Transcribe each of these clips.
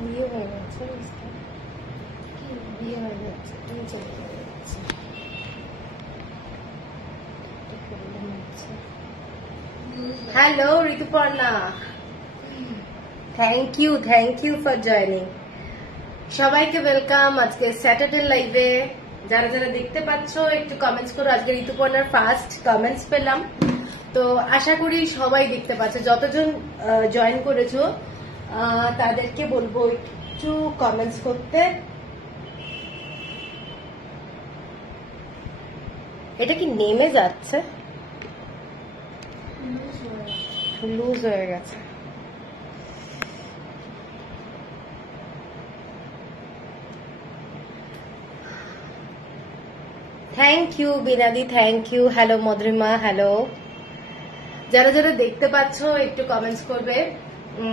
বিয়ে হয়ে গেছে, কি বিয়ে হয়ে গেছে, তুমি চলে যাচ্ছে। Hello Rituparna, thank you for joining. সবাইকে ওয়েলকাম আজকে স্যাটারডে লাইভে। যারা যারা দেখতে পাচ্ছ একটু কমেন্টস করো। আজকে ঋতুপর্ণার ফার্স্ট কমেন্টস পেলাম, তো আশা করি সবাই দেখতে পাচ্ছ। যতজন জয়েন করেছো তাদেরকে বলবো একটু কমেন্টস করতে। এটা কি নেমে যাচ্ছে, লুজ হয়ে গেছে। থ্যাংক ইউ বিনাদি, thank you. Hello Madhurima, hello. যারা যারা দেখতে পাচ্ছ একটু কমেন্টস করবে।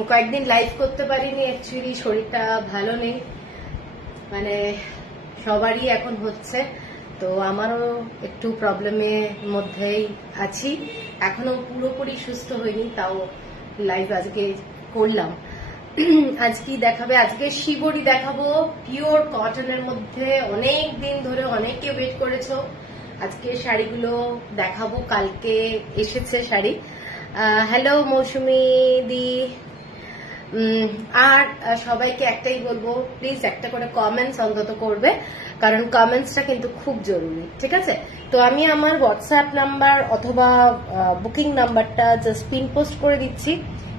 কয়েকদিন লাইভ করতে পারিনি, অ্যাকচুয়ালি শরীরটা ভালো নেই, মানে সবারই এখন হচ্ছে, তো আমারও একটু প্রবলেমের মধ্যেই আছি। এখনো পুরোপুরি সুস্থ হয়নি, তাও লাইভ আজকে করলাম। আজকে দেখাবে, আজকে শিবরি দেখাবো পিওর কটনের মধ্যে। অনেক দিন ধরে অনেকে ওয়েট করেছো, আজকে শাড়িগুলো দেখাবো। কালকে এসেছে শাড়ি। হ্যালো মৌসুমি দি। আর সবাইকে একটাই বলবো, প্লিজ একটা করে কমেন্টস অন্তত করবে, কারণ কমেন্টসটা কিন্তু খুব জরুরি, ঠিক আছে? তো আমি আমার হোয়াটসঅ্যাপ নাম্বার অথবা বুকিং নাম্বারটা জাস্ট পিন পোস্ট করে দিচ্ছি,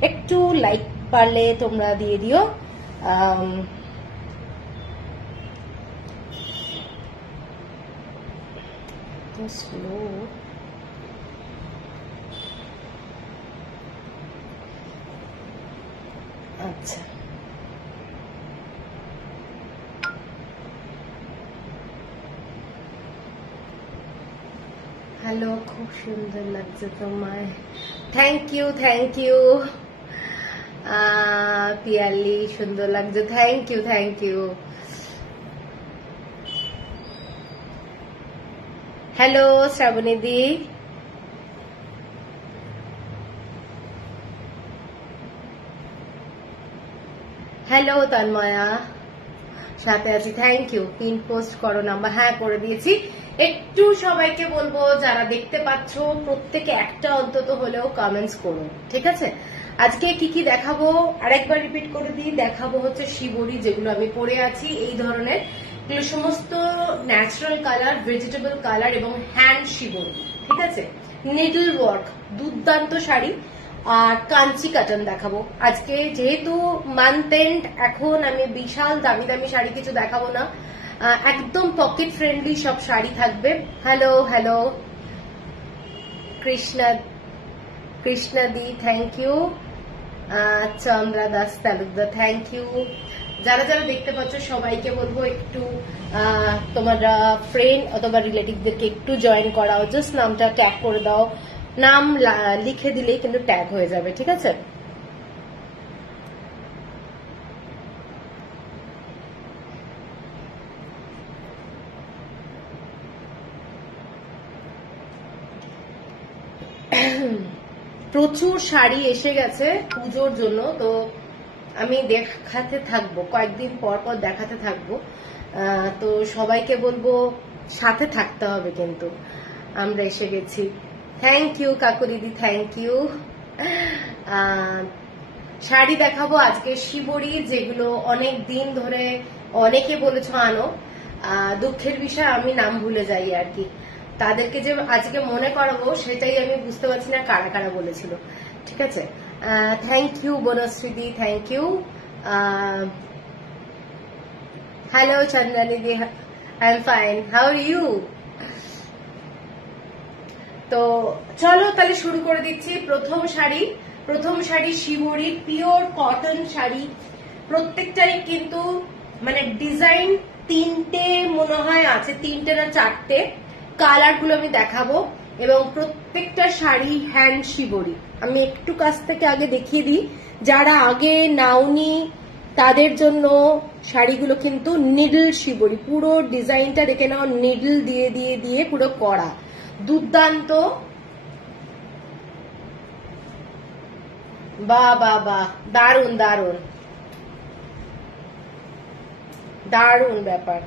একটু লাইক পারলে তোমরা দিয়ে দিও। স্লো, আচ্ছা। হ্যালো, খুব সুন্দর লাগছে তোমায়। Thank you, thank you. Piyali, সুন্দর লাগছে, thank you, thank you. Hello Shrabani দি। হ্যালো তন্ময়া, সাথে আছি, থ্যাংক ইউ। পিন পোস্ট করো নাম্বার, হ্যাঁ করে দিয়েছি। একটু সবাইকে বলবো যারা দেখতে পাচ্ছ প্রত্যেকে একটা অন্তত হলেও কমেন্টস করুন, ঠিক আছে? আজকে কি কি দেখাবো আরেকবার রিপিট করে দিই। দেখাবো হচ্ছে শিবরি, যেগুলো আমি পরে আছি এই ধরনের, এগুলো সমস্ত ন্যাচারাল কালার, ভেজিটেবল কালার এবং হ্যান্ড শিবরি, ঠিক আছে? নিডল ওয়ার্ক, দুর্দান্ত শাড়ি। আর কাঞ্চি কাটন দেখাবো আজকে। যেহেতু মান্থ এন্ড, এখন আমি বিশাল দামি দামি শাড়ি কিছু দেখাবো না, একদম পকেট ফ্রেন্ডলি সব শাড়ি থাকবে। হ্যালো হ্যালো কৃষ্ণা দি, thank you. Chandra Das Talukdar, thank you. যারা যারা দেখতে পাচ্ছ সবাইকে বলবো একটু তোমরা ফ্রেন্ড অথবা রিলেটিভদেরকে একটু জয়েন করাও, জাস্ট নামটা ট্যাগ করে দাও। নাম লিখে দিলেই কিন্তু ট্যাগ হয়ে যাবে, ঠিক আছে? প্রচুর শাড়ি এসে গেছে পুজোর জন্য, তো আমি দেখাতে থাকবো, কয়েকদিন পর পর দেখাতে থাকবো। তো সবাইকে বলবো সাথে থাকতে হবে, কিন্তু আমরা এসে গেছি। থ্যাংক ইউ কাকু দিদি, থ্যাংক ইউ। শাড়ি দেখাবো আজকে শিবরি, যেগুলো অনেক দিন ধরে অনেকে বলেছ আনো। দুঃখের বিষয় আমি নাম ভুলে যাই আর কি, তাদেরকে যে আজকে মনে করাবো সেটাই আমি বুঝতে পারছি না কারা কারা বলেছিল, ঠিক আছে? থ্যাংক ইউ বনশ্রীদি, thank you. Hello Chandrani di, I am fine, how are you? তো চলো তাহলে শুরু করে দিচ্ছি। প্রথম sari shibori, pure cotton sari. প্রত্যেকটারই কিন্তু মানে ডিজাইন তিনটে মনে হয় আছে, তিনটে না চারটে। কালার গুলো আমি দেখাবো, এবং প্রত্যেকটা শাড়ি হ্যান্ড শিবরি। আমি একটু কাছ থেকে আগে দেখিয়ে দিই, যারা আগে নাওনি তাদের জন্য শাড়িগুলো কিন্তু নিডল শিবরি। পুরো ডিজাইনটা দেখে নাও, নিডল দিয়ে দিয়ে দিয়ে পুরো করা, দুর্দান্ত। বাহ বাহ বাহ, দারুন দারুন। দারুণ ব্যাপার।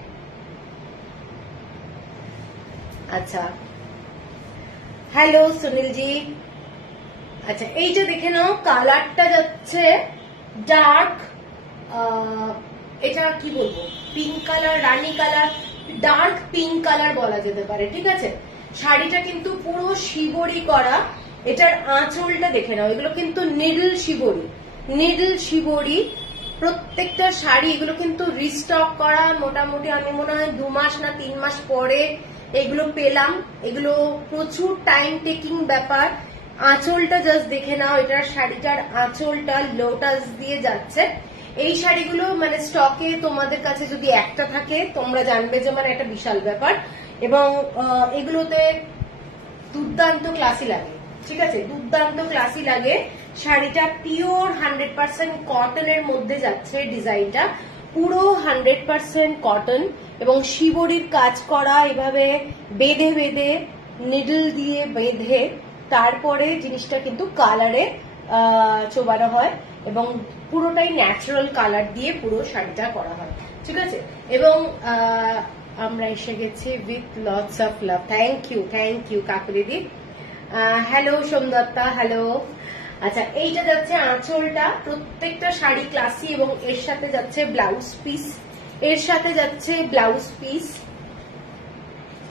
আচ্ছা হ্যালো সুনীলজি। আচ্ছা এইটা দেখে নাও, কালারটা যাচ্ছে ডার্ক, এটা কি বলবো, পিঙ্ক কালার, রানী কালার, ডার্ক পিঙ্ক কালার বলা যেতে পারে, ঠিক আছে। শাড়িটা কিন্তু পুরো শিবরি করা, এটার আঁচলটা দেখে নাও, এগুলো কিন্তু নিডল শিবরি, নিডল শিবরি প্রত্যেকটা শাড়ি। এগুলো কিন্তু রিস্টক করা, মোটামুটি আমি মনে হয় 2 মাস না 3 মাস পরে এগুলো পেলাম। এগুলো প্রচুর টাইম টেকিং ব্যাপার। আঁচলটা জাস্ট দেখে নাও, এটার শাড়িটার আঁচলটা লোটাস দিয়ে যাচ্ছে। এই শাড়িগুলো মানে স্টকে তোমাদের কাছে যদি একটা থাকে তোমরা জানবে যে মানে একটা বিশাল ব্যাপার। এবং এগুলোতে দুর্দান্ত ক্লাসি লাগে, ঠিক আছে, দুর্দান্ত ক্লাসি লাগে। শাড়িটা পিওর 100% কটনের মধ্যে যাচ্ছে, ডিজাইনটা পুরো 100% কটন এবং শিবরির কাজ করা, এভাবে বেঁধে বেঁধে নিডল দিয়ে বেঁধে তারপরে জিনিসটা কিন্তু কালারে চোবানো হয় এবং পুরোটাই ন্যাচারাল কালার দিয়ে পুরো শাড়িটা করা হয়, ঠিক আছে। এবং আমরা এসে গেছি with lots of love. Thank you কাকু দিদি। Hello Somdatta, hello. আচ্ছা এইটা যাচ্ছে আঁচলটা, প্রত্যেকটা শাড়ি ক্লাসি এবং এর সাথে যাচ্ছে ব্লাউজ পিস, এর সাথে যাচ্ছে ব্লাউজ পিস,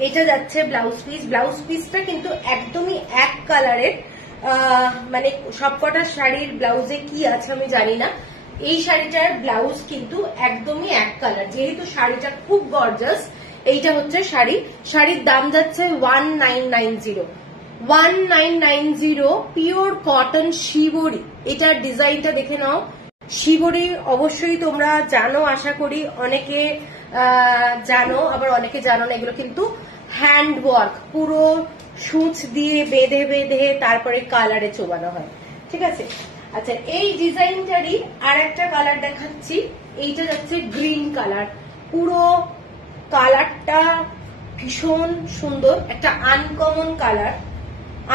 এটা যাচ্ছে ব্লাউজ পিস। ব্লাউজ পিসটা কিন্তু একদমই এক কালারের, মানে সবকটা শাড়ির ব্লাউজে কি আছে আমি জানি না, এই শাড়িটার ব্লাউজ কিন্তু একদমই এক কালার, যেহেতু শাড়িটা খুব গর্জাস। এইটা হচ্ছে শাড়ি, শাড়ির দাম যাচ্ছে 1990, 1990 পিওর কটন শিবরি। এটার ডিজাইনটা দেখে নাও, শিবরি অবশ্যই তোমরা জানো, আশা করি অনেকে জানো, আবার অনেকে জানো না। এগুলো কিন্তু হ্যান্ড ওয়ার্ক, পুরো সূচ দিয়ে বেঁধে বেঁধে তারপরে কালারে চোবানো হয়, ঠিক আছে। আচ্ছা এই ডিজাইনটারই আর একটা কালার দেখাচ্ছি, এইটা যাচ্ছে গ্রিন কালার, পুরো কালারটা ভীষণ সুন্দর, একটা uncommon colour,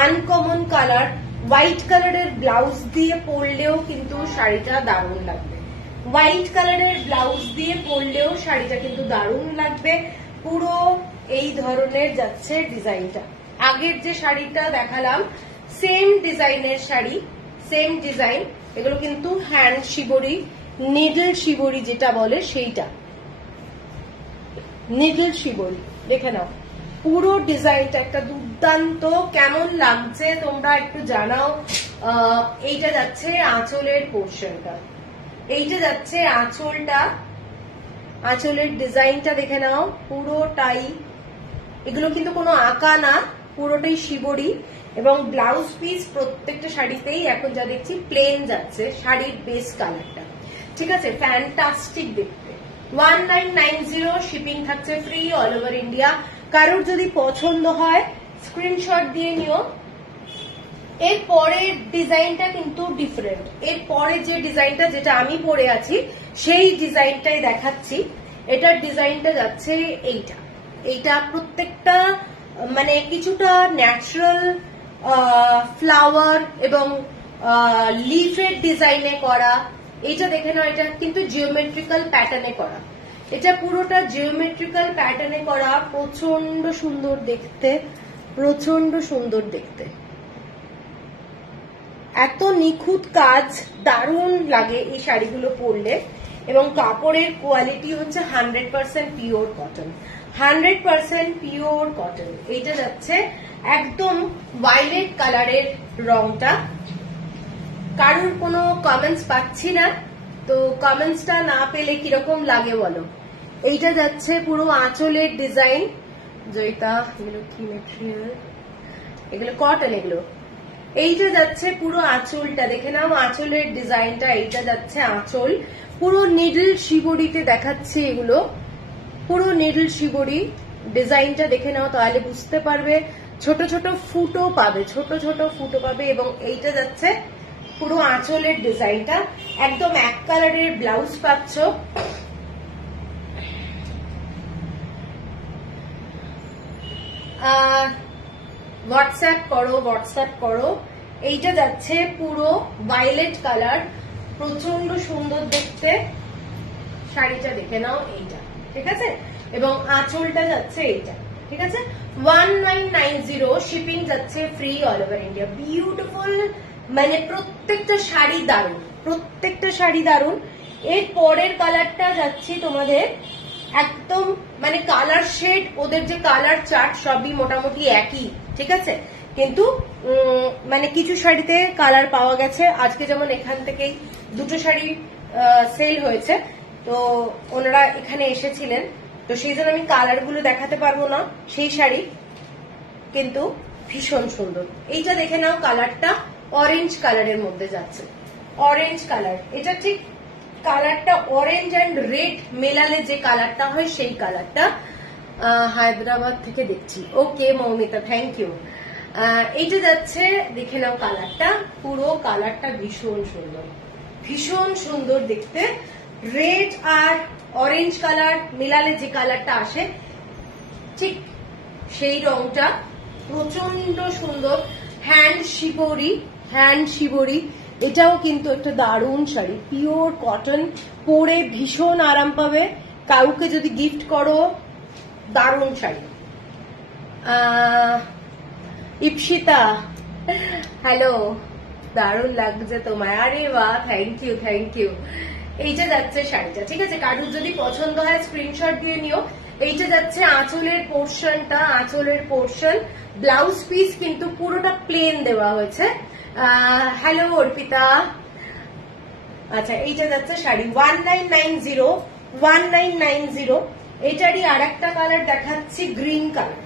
uncommon colour. White কালারের ব্লাউজ দিয়ে পরলেও কিন্তু শাড়িটা দারুণ লাগবে, হোয়াইট কালারের ব্লাউজ দিয়ে পরলেও শাড়িটা কিন্তু দারুণ লাগবে। পুরো এই ধরনের যাচ্ছে ডিজাইনটা, আগের যে শাড়িটা দেখালাম সেম ডিজাইনের শাড়ি, সেম ডিজাইন। এগুলো কিন্তু হ্যান্ড শিবরি, নিডল শিবরি যেটা বলে সেইটা, নিডল শিবরি। দেখে নাও পুরো ডিজাইনটা একটা দুর্দান্ত, কেমন লাগছে তোমরা একটু জানাও। এইটা যাচ্ছে আঁচলের পোর্শনটা, এইটা যাচ্ছে আঁচলটা, আঁচলের ডিজাইনটা দেখে নাও পুরোটাই। এগুলো কিন্তু কোনো আঁকা না, পুরোটাই শিবরি। এবং ব্লাউজ পিস প্রত্যেকটা শাড়িতেই এখন যা দেখছি প্লেন যাচ্ছে, শাড়ির বেস কালারটা, ঠিক আছে, ফ্যান্টাস্টিক দেখতে। 1990, শিপিং থাকছে ফ্রি অল ওভার ইন্ডিয়া। কারোর যদি পছন্দ হয় স্ক্রিনশট দিয়ে নিও। এর পরের ডিজাইনটা কিন্তু ডিফারেন্ট, এর পরে যে ডিজাইনটা যেটা আমি পরে আছি সেই ডিজাইনটাই দেখাচ্ছি। এটার ডিজাইনটা যাচ্ছে এইটা, এইটা প্রত্যেকটা মানে কিছুটা ন্যাচারাল ফ্লাওয়ার এবং লিফের ডিজাইনে করা। এইটা দেখে নাও, এটা কিন্তু জিওমেট্রিক্যাল প্যাটার্নে করা, এটা পুরোটা জিওমেট্রিক্যাল প্যাটার্নে করা, প্রচন্ড সুন্দর দেখতে, প্রচন্ড সুন্দর দেখতে, এত নিখুঁত কাজ, দারুণ লাগে এই শাড়িগুলো পরলে। এবং কাপড়ের কোয়ালিটি হচ্ছে 100% পিওর কটন, 100% পিওর কটন। এইটা যাচ্ছে একদম ভায়োলেট কালারের রংটা। কারোর কোনো কমেন্টস পাচ্ছি না, তো কমেন্টসটা না পেলে কিরকম লাগে বলো। এইটা যাচ্ছে পুরো আঁচলের ডিজাইন, যেটা এগুলো কি মেটেরিয়াল, এগুলো কটন, এগুলো। এইটা যাচ্ছে পুরো আঁচলটা, দেখে নাও আঁচলের ডিজাইনটা। এইটা যাচ্ছে আঁচল, পুরো নিডল শিবরিতে দেখাচ্ছে, এগুলো পুরো নিডল শিবরি। ডিজাইনটা দেখে নাও তাহলে বুঝতে পারবে। ছোট ছোট ফুটো পাবে, ছোট ছোট ফুটো পাবে। এবং এইটা যাচ্ছে পুরো আঁচলের ডিজাইনটা, একদম এক কালারের ব্লাউজ পাচ্ছ। হোয়াটসঅ্যাপ করো, হোয়াটসঅ্যাপ করো। এইটা যাচ্ছে পুরো ভায়োলেট কালার, প্রচন্ড সুন্দর দেখতে। শাড়িটা দেখে নাও, এইটা ঠিক আছে, এবং আঁচলটা যাচ্ছে এইটা, ঠিক আছে। 1990 শিপিং যাচ্ছে free all over India. Beautiful, মানে প্রত্যেকটা শাড়ি দারুন, প্রত্যেকটা শাড়ি দারুন। এর পরের কালারটা যাচ্ছি তোমাদের একদম মানে কালার শেড, ওদের যে কালার চার্ট সবই মোটামুটি একই, ঠিক আছে, কিন্তু মানে কিছু শাড়িতে কালার পাওয়া গেছে। আজকে যেমন এখান থেকেই দুটো শাড়ি সেল হয়েছে, তো ওনারা এখানে এসেছিলেন, তো সেই জন্য আমি কালার গুলো দেখাতে পারবো না সেই শাড়ি, কিন্তু ভীষণ সুন্দর। এইটা দেখে নাও, কালারটা অরেঞ্জ কালারের মধ্যে যাচ্ছে, অরেঞ্জ কালার। এটা ঠিক কালারটা অরেঞ্জ অ্যান্ড রেড মেলালে যে কালারটা হয় সেই কালারটা। হায়দ্রাবাদ থেকে দেখছি, ওকে মৌমিতা, থ্যাংক ইউ। এইটা যাচ্ছে, দেখে নাও কালারটা, পুরো কালারটা ভীষণ সুন্দর, ভীষণ সুন্দর দেখতে। রেড আর অরেঞ্জ কালার মেলালে যে কালারটা আসে ঠিক সেই রংটা, প্রচন্ড সুন্দর। হ্যান্ড শিবরি, হ্যান্ড শিবরি, এটাও কিন্তু একটা দারুণ শাড়ি, পিওর কটন, পরে ভীষণ আরাম পাবে, কাউকে যদি গিফট করো দারুণ শাড়ি। ইপসিতা, হ্যালো, দারুণ লাগছে তোমায়, আরে বাহ, থ্যাংক ইউ, থ্যাংক ইউ। এইটা যাচ্ছে শাড়িটা, ঠিক আছে, কারুর যদি পছন্দ হয় স্ক্রিনশট দিয়ে নিও। এইটা যাচ্ছে আঁচলের পোর্শনটা, আঁচলের পোর্শন, ব্লাউজ পিস কিন্তু পুরোটা প্লেন দেওয়া হয়েছে। হ্যালো অর্পিতা, আচ্ছা এইটা যাচ্ছে শাড়ি 1990, 1990। এটারই আর একটা কালার দেখাচ্ছি গ্রিন কালার,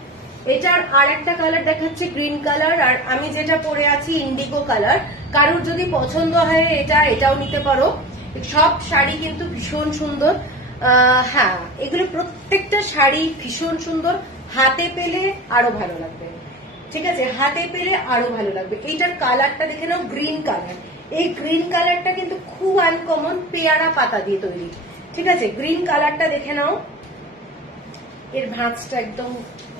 এটার আর একটা কালার দেখাচ্ছি গ্রিন কালার, আর আমি যেটা পরে আছি ইন্ডিগো কালার। কারুর যদি পছন্দ হয় এটা, এটাও নিতে পারো। সব শাড়ি কিন্তু ভীষণ সুন্দর। হ্যাঁ, এগুলো প্রত্যেকটা শাড়ি ভীষণ সুন্দর, হাতে পেলে আরো ভালো লাগবে, ঠিক আছে, হাতে পেলে আরো ভালো লাগবে। এইটার কালারটা দেখে নাও, গ্রিন কালার। এই গ্রিন কালারটা কিন্তু খুব আনকমন, পেয়ারা পাতা দিয়ে তৈরি, ঠিক আছে। গ্রিন কালারটা দেখে নাও, এর ভাঁজটা একদম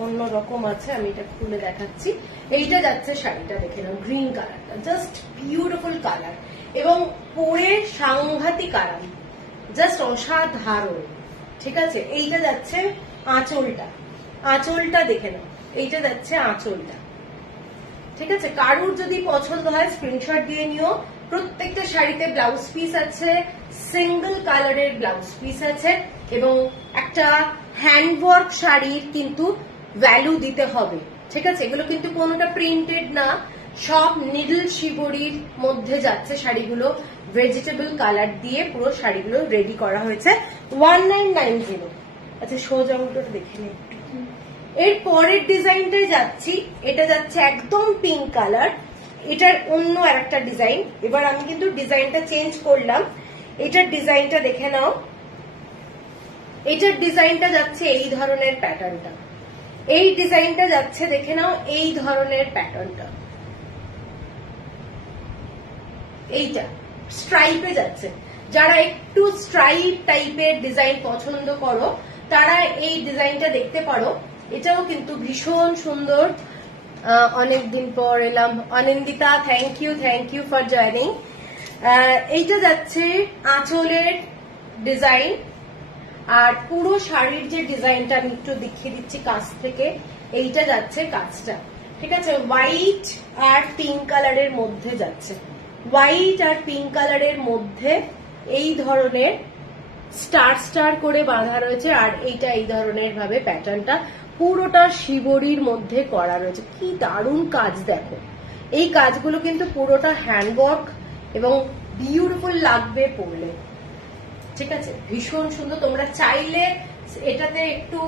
অন্যরকম আছে, আমি এটা খুলে দেখাচ্ছি। এইটা যাচ্ছে শাড়িটা, দেখে নাও, গ্রিন কালারটা জাস্ট বিউটিফুল কালার, এবং পরে সাংঘাতিক আরাম, জাস্ট অসাধারণ, ঠিক আছে। এইটা যাচ্ছে আঁচলটা, আঁচলটা দেখে নাও, এইটা যাচ্ছে আঁচলটা, ঠিক আছে। কারুর যদি পছন্দ হয় স্ক্রিনশট দিয়ে নিও। প্রত্যেকটা শাড়িতে ব্লাউজ পিস আছে, সিঙ্গেল কালারের ব্লাউজ পিস আছে, এবং একটা হ্যান্ডওয়ার্ক শাড়ির কিন্তু ভ্যালু দিতে হবে, ঠিক আছে। এগুলো কিন্তু কোনোটা প্রিন্টেড না, সব নিডল শিবরির মধ্যে যাচ্ছে শাড়িগুলো, ভেজিটেবল কালার দিয়ে পুরো শাড়িগুলো রেডি করা হয়েছে। 1990। আচ্ছা সোজা উল্টোটা দেখে নিই একটু। এর পরের ডিজাইনটাই যাচ্ছি, এটা যাচ্ছে একদম পিঙ্ক কালার, এটার অন্য একটা ডিজাইন। এবার আমি কিন্তু ডিজাইনটা চেঞ্জ করলাম, এটার ডিজাইনটা দেখে নাও। এটার ডিজাইনটা যাচ্ছে এই ধরনের প্যাটার্নটা, এই ডিজাইনটা যাচ্ছে দেখে নাও এই ধরনের প্যাটার্নটা, এইটা স্ট্রাইপে যাচ্ছে। যারা একটু স্ট্রাইপ টাইপের ডিজাইন পছন্দ করো তারা এই ডিজাইনটা দেখতে পারো, এটাও কিন্তু ভীষণ সুন্দর। অনেকদিন পর এলাম, Anindita, thank you for joining. এইটা যাচ্ছে আঁচলের ডিজাইন, আর পুরো শাড়ির যে ডিজাইনটা আমি একটু দেখিয়ে দিচ্ছি কাছ থেকে। এইটা যাচ্ছে কাজটা, ঠিক আছে, হোয়াইট আর পিঙ্ক কালারের মধ্যে যাচ্ছে, হোয়াইট আর পিঙ্ক কালারের মধ্যে এই ধরনের স্টার স্টার করে বাঁধা রয়েছে, আর এইটা এই ধরনের ভাবে প্যাটার্নটা পুরোটা শিবরির মধ্যে করা রয়েছে। কি দারুণ কাজ দেখো, এই কাজগুলো কিন্তু পুরোটা হ্যান্ডওয়ার্ক এবং বিউটিফুল লাগবে পরলে, ঠিক আছে, ভীষণ সুন্দর। তোমরা চাইলে এটাতে একটু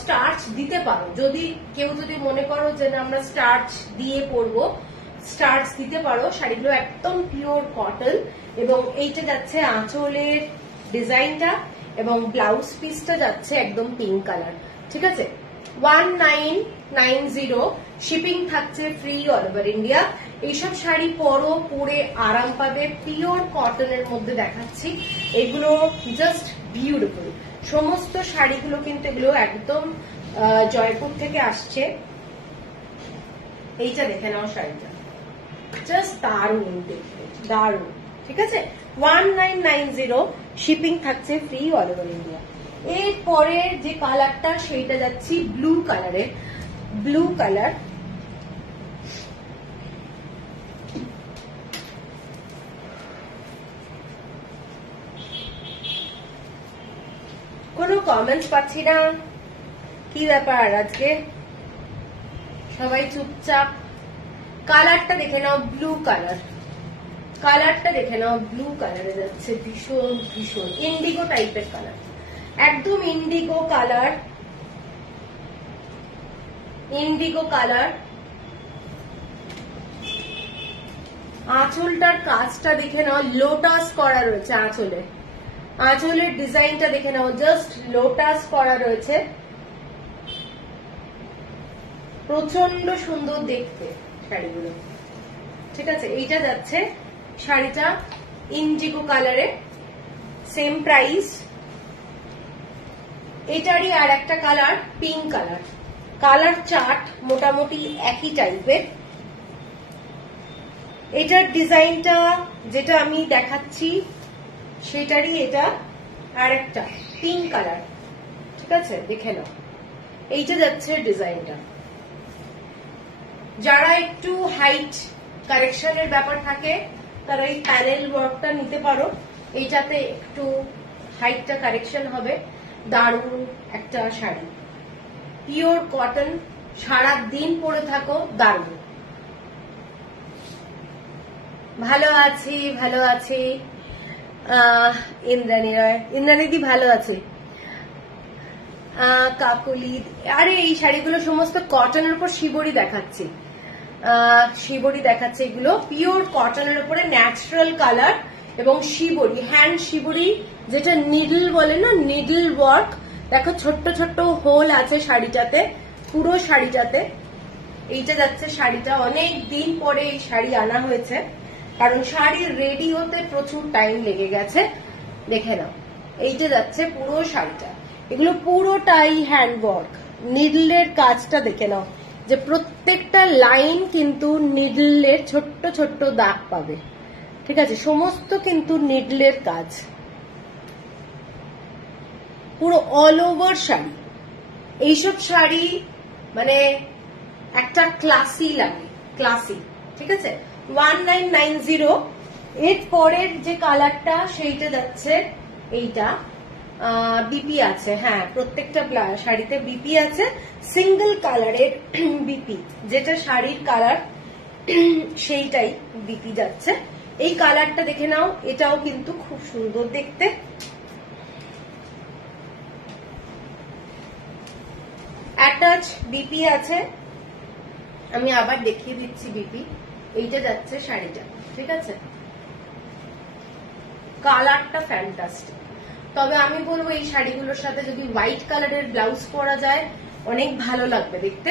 স্টার্চ দিতে পারো, যদি কেউ যদি মনে করো যে না আমরা স্টার্চ দিয়ে পরবো, স্টার্চ দিতে পারো। শাড়িগুলো একদম পিওর কটন, এবং এইটা যাচ্ছে আঁচলের ডিজাইনটা, এবং ব্লাউজ পিসটা যাচ্ছে একদম পিঙ্ক কালার, ঠিক আছে। 1990 শিপিং থাকছে ফ্রি অল ওভার ইন্ডিয়া। এইসব শাড়ি পরো, পরে আরাম পাবে, পিওর কটনের মধ্যে দেখাচ্ছি। এগুলো জাস্ট বিউটিফুল, সমস্ত শাড়িগুলো কিন্তু এগুলো একদম জয়পুর থেকে আসছে। এইটা দেখে নাও, শাড়িটা জাস্ট দারুণ দেখতে, দারুণ, ঠিক আছে। 1990 শিপিং থাকছে ফ্রি অল ওভার ইন্ডিয়া। এরপরে যে কালারটা সেইটা যাচ্ছি ব্লু কালারের, ব্লু কালার। কোনো কমেন্টস পাচ্ছি না, কি ব্যাপার আজকে সবাই চুপচাপ? কালারটা দেখে নাও, ব্লু কালার, কালারটা দেখে নাও, ব্লু কালারে যাচ্ছে, ভীষণ ভীষণ ইন্ডিগো টাইপের কালার, একদম ইন্ডিগো কালার, ইন্ডিগো কালার। আঁচলটার কাজটা দেখে নাও, লোটাস করা রয়েছে আঁচলে, আঁচলের ডিজাইনটা দেখে নাও, জাস্ট লোটাস করা রয়েছে, প্রচন্ড সুন্দর দেখতে শাড়িগুলো। ঠিক আছে, এইটা যাচ্ছে শাড়িটা ইন্ডিগো কালারে, সেম প্রাইস। এটারই আর একটা colour pink colour, colour chart মোটামুটি একই টাইপের। এটার ডিজাইনটা যেটা আমি দেখাচ্ছি সেটারই এটা আর একটা পিঙ্ক কালার। ঠিক আছে, দেখে নাও, এইটা যাচ্ছে ডিজাইনটা। যারা একটু হাইট কারেকশনের ব্যাপার থাকে তারা এই প্যানেল ওয়ার্কটা নিতে পারো, এইটাতে একটু হাইটটা কারেকশন হবে। দারুণ একটা শাড়ি, পিওর কটন, সারা দিন পরে থাকো, দারুণ। ভালো আছি, ভালো আছি ইন্দ্রাণী রায়, ইন্দ্রাণীদি ভালো আছে। কাকুলি, আরে এই শাড়িগুলো সমস্ত কটনের উপর শিবরি দেখাচ্ছে, শিবরি দেখাচ্ছে, এগুলো পিওর কটনের উপরে ন্যাচারাল কালার এবং শিবরি, হ্যান্ড শিবরি, যেটা নিডল বলে না, নিডল ওয়ার্ক। দেখো ছোট্ট ছোট্ট হোল আছে শাড়িটাতে, পুরো শাড়িটাতে। এইটা যাচ্ছে শাড়িটা, অনেক দিন পরে এই শাড়ি আনা হয়েছে, কারণ শাড়ি রেডি হতে প্রচুর টাইম লেগে গেছে। দেখে নাও, এইটা যাচ্ছে পুরো শাড়িটা, এগুলো পুরোটাই হ্যান্ডওয়ার্ক, নিডলের কাজটা দেখে নাও, যে প্রত্যেকটা লাইন কিন্তু নিডলের ছোট্ট ছোট্ট দাগ পাবে। ঠিক আছে, সমস্ত কিন্তু নিডলের কাজ, পুরো অল ওভার শাড়ি। এইসব শাড়ি মানে একটা ক্লাসি লাগে, ক্লাসি। ঠিক আছে, 1990। এর পরের যে কালারটা সেইটা যাচ্ছে এইটা, বিপি আছে, হ্যাঁ প্রত্যেকটা শাড়িতে বিপি আছে, সিঙ্গেল কালারের বিপি, যেটা শাড়ির কালার সেইটাই বিপি যাচ্ছে। এই কালারটা দেখে নাও, এটাও কিন্তু খুব সুন্দর দেখতে। অ্যাটাচ বিপি আছে, আমি আবার দেখিয়ে দিচ্ছি বিপি। এইটা যাচ্ছে শাড়িটা। ঠিক আছে, কালারটা ফ্যান্টাস্টিক। তবে আমি বলবো এই শাড়িগুলোর সাথে যদি হোয়াইট কালারের ব্লাউজ পরা যায় অনেক ভালো লাগবে দেখতে।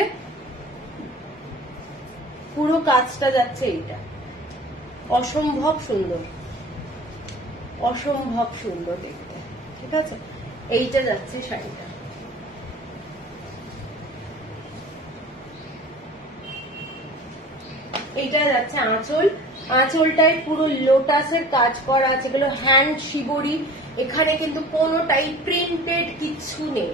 পুরো কাজটা যাচ্ছে এইটা, অসম্ভব সুন্দর, অসম্ভব সুন্দর দেখতে। ঠিক আছে, এইটা যাচ্ছে শাড়িটা। এইটা যাচ্ছে আঁচল, আঁচলটায় পুরো লোটাসের কাজ করা আছে, এগুলো হ্যান্ড শিবরি, এখানে কিন্তু কোনোটাই প্রিন্টেড কিচ্ছু নেই।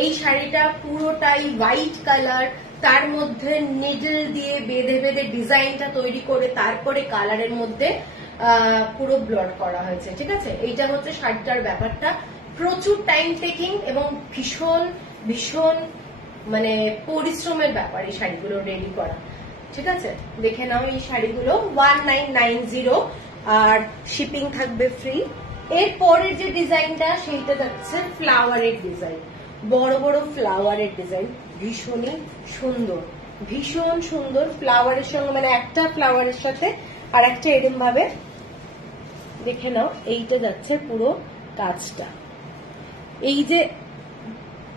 এই শাড়িটা পুরোটাই হোয়াইট কালার, তার মধ্যে নিডল দিয়ে বেঁধে বেঁধে ডিজাইনটা তৈরি করে তারপরে কালারের মধ্যে পুরো ব্লড করা হয়েছে। ঠিক আছে, এইটা হচ্ছে শাড়িটার ব্যাপারটা, প্রচুর টাইম টেকিং এবং ভীষণ ভীষণ মানে পরিশ্রমের ব্যাপার এই শাড়িগুলো রেডি করা। ঠিক আছে, দেখে নাও এই শাড়িগুলো 1990, আর শিপিং থাকবে ফ্রি। এর পরের যে ডিজাইনটা সেইটা যাচ্ছে ফ্লাওয়ারের ডিজাইন, বড় বড় ফ্লাওয়ারের ডিজাইন, ভীষণই সুন্দর, ভীষণ সুন্দর। ফ্লাওয়ারের সঙ্গে মানে একটা ফ্লাওয়ারের সাথে আর একটা এরকম ভাবে দেখে নাও। এইটা যাচ্ছে পুরো কাজটা, এই যে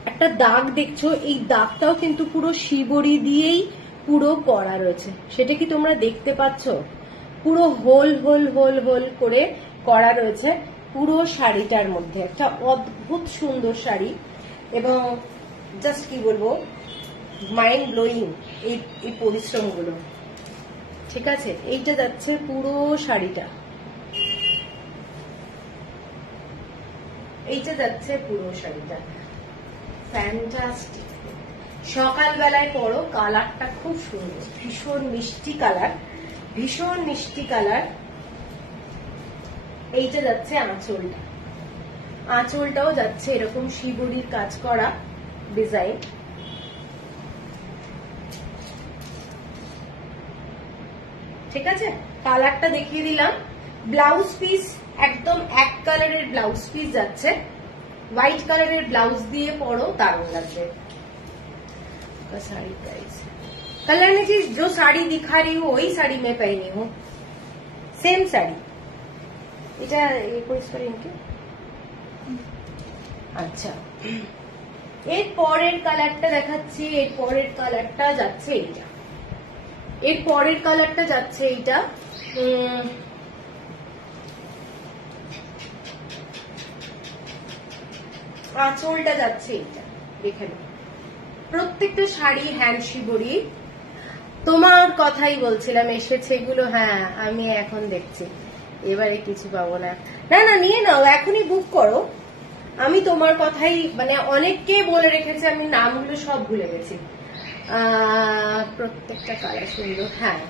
একটা দাগ দেখছো, এই দাগটাও কিন্তু পুরো শিবরি দিয়েই পুরো করা রয়েছে, সেটা কি তোমরা দেখতে পাচ্ছ? পুরো হোল হোল হোল হোল করে করা রয়েছে পুরো শাড়িটার মধ্যে। একটা অদ্ভুত সুন্দর শাড়ি এবং জাস্ট কি বলবো, মাইন্ড ব্লোয়িং এই পরিশ্রমগুলো। ঠিক আছে, এইটা যাচ্ছে পুরো শাড়িটা, এইটা যাচ্ছে পুরো শাড়িটা, ফ্যান্টাস্টিক। সকালবেলায় পরো, কালারটা খুব সুন্দর, ভীষণ মিষ্টি কালার, ভীষণ মিষ্টি কালার। এইটা যাচ্ছে আঁচলটা, আঁচলটাও যাচ্ছে এরকম শিবরির কাজ করা ডিজাইন। ঠিক আছে, কালারটা দেখিয়ে দিলাম। ব্লাউজ পিস একদম এক কালারের ব্লাউজ পিস যাচ্ছে, व्हाइट কালারের ব্লাউজ দিয়ে পরো, দারুণ লাগবে। साड़ी प्राइस कल्याणी जी, जो साड़ी दिखा रही हूँ वही साड़ी मैं पहनी हूँ, सेम साड़ी। এটা ইনকে আচ্ছা, এর পরের কালারটা দেখাচ্ছি। এর পরের কালারটা যাচ্ছে এইটা, এর পরের কালারটা যাচ্ছে এইটা। আঁচলটা যাচ্ছে এইটা, দেখে নাও। প্রত্যেকটা শাড়ি হ্যান্ড শিবরি। তোমার কথাই বলছিলাম, এসেছে এগুলো। হ্যাঁ, আমি এখন দেখছি, এবারে কিছু পাবো না। না না, নিয়ে নাও, এখনই বুক করো। আমি তোমার কথাই, মানে অনেককে বলে রেখেছি, আমি নামগুলো সব ভুলে গেছি। প্রত্যেকটা কালার সুন্দর। হ্যাঁ,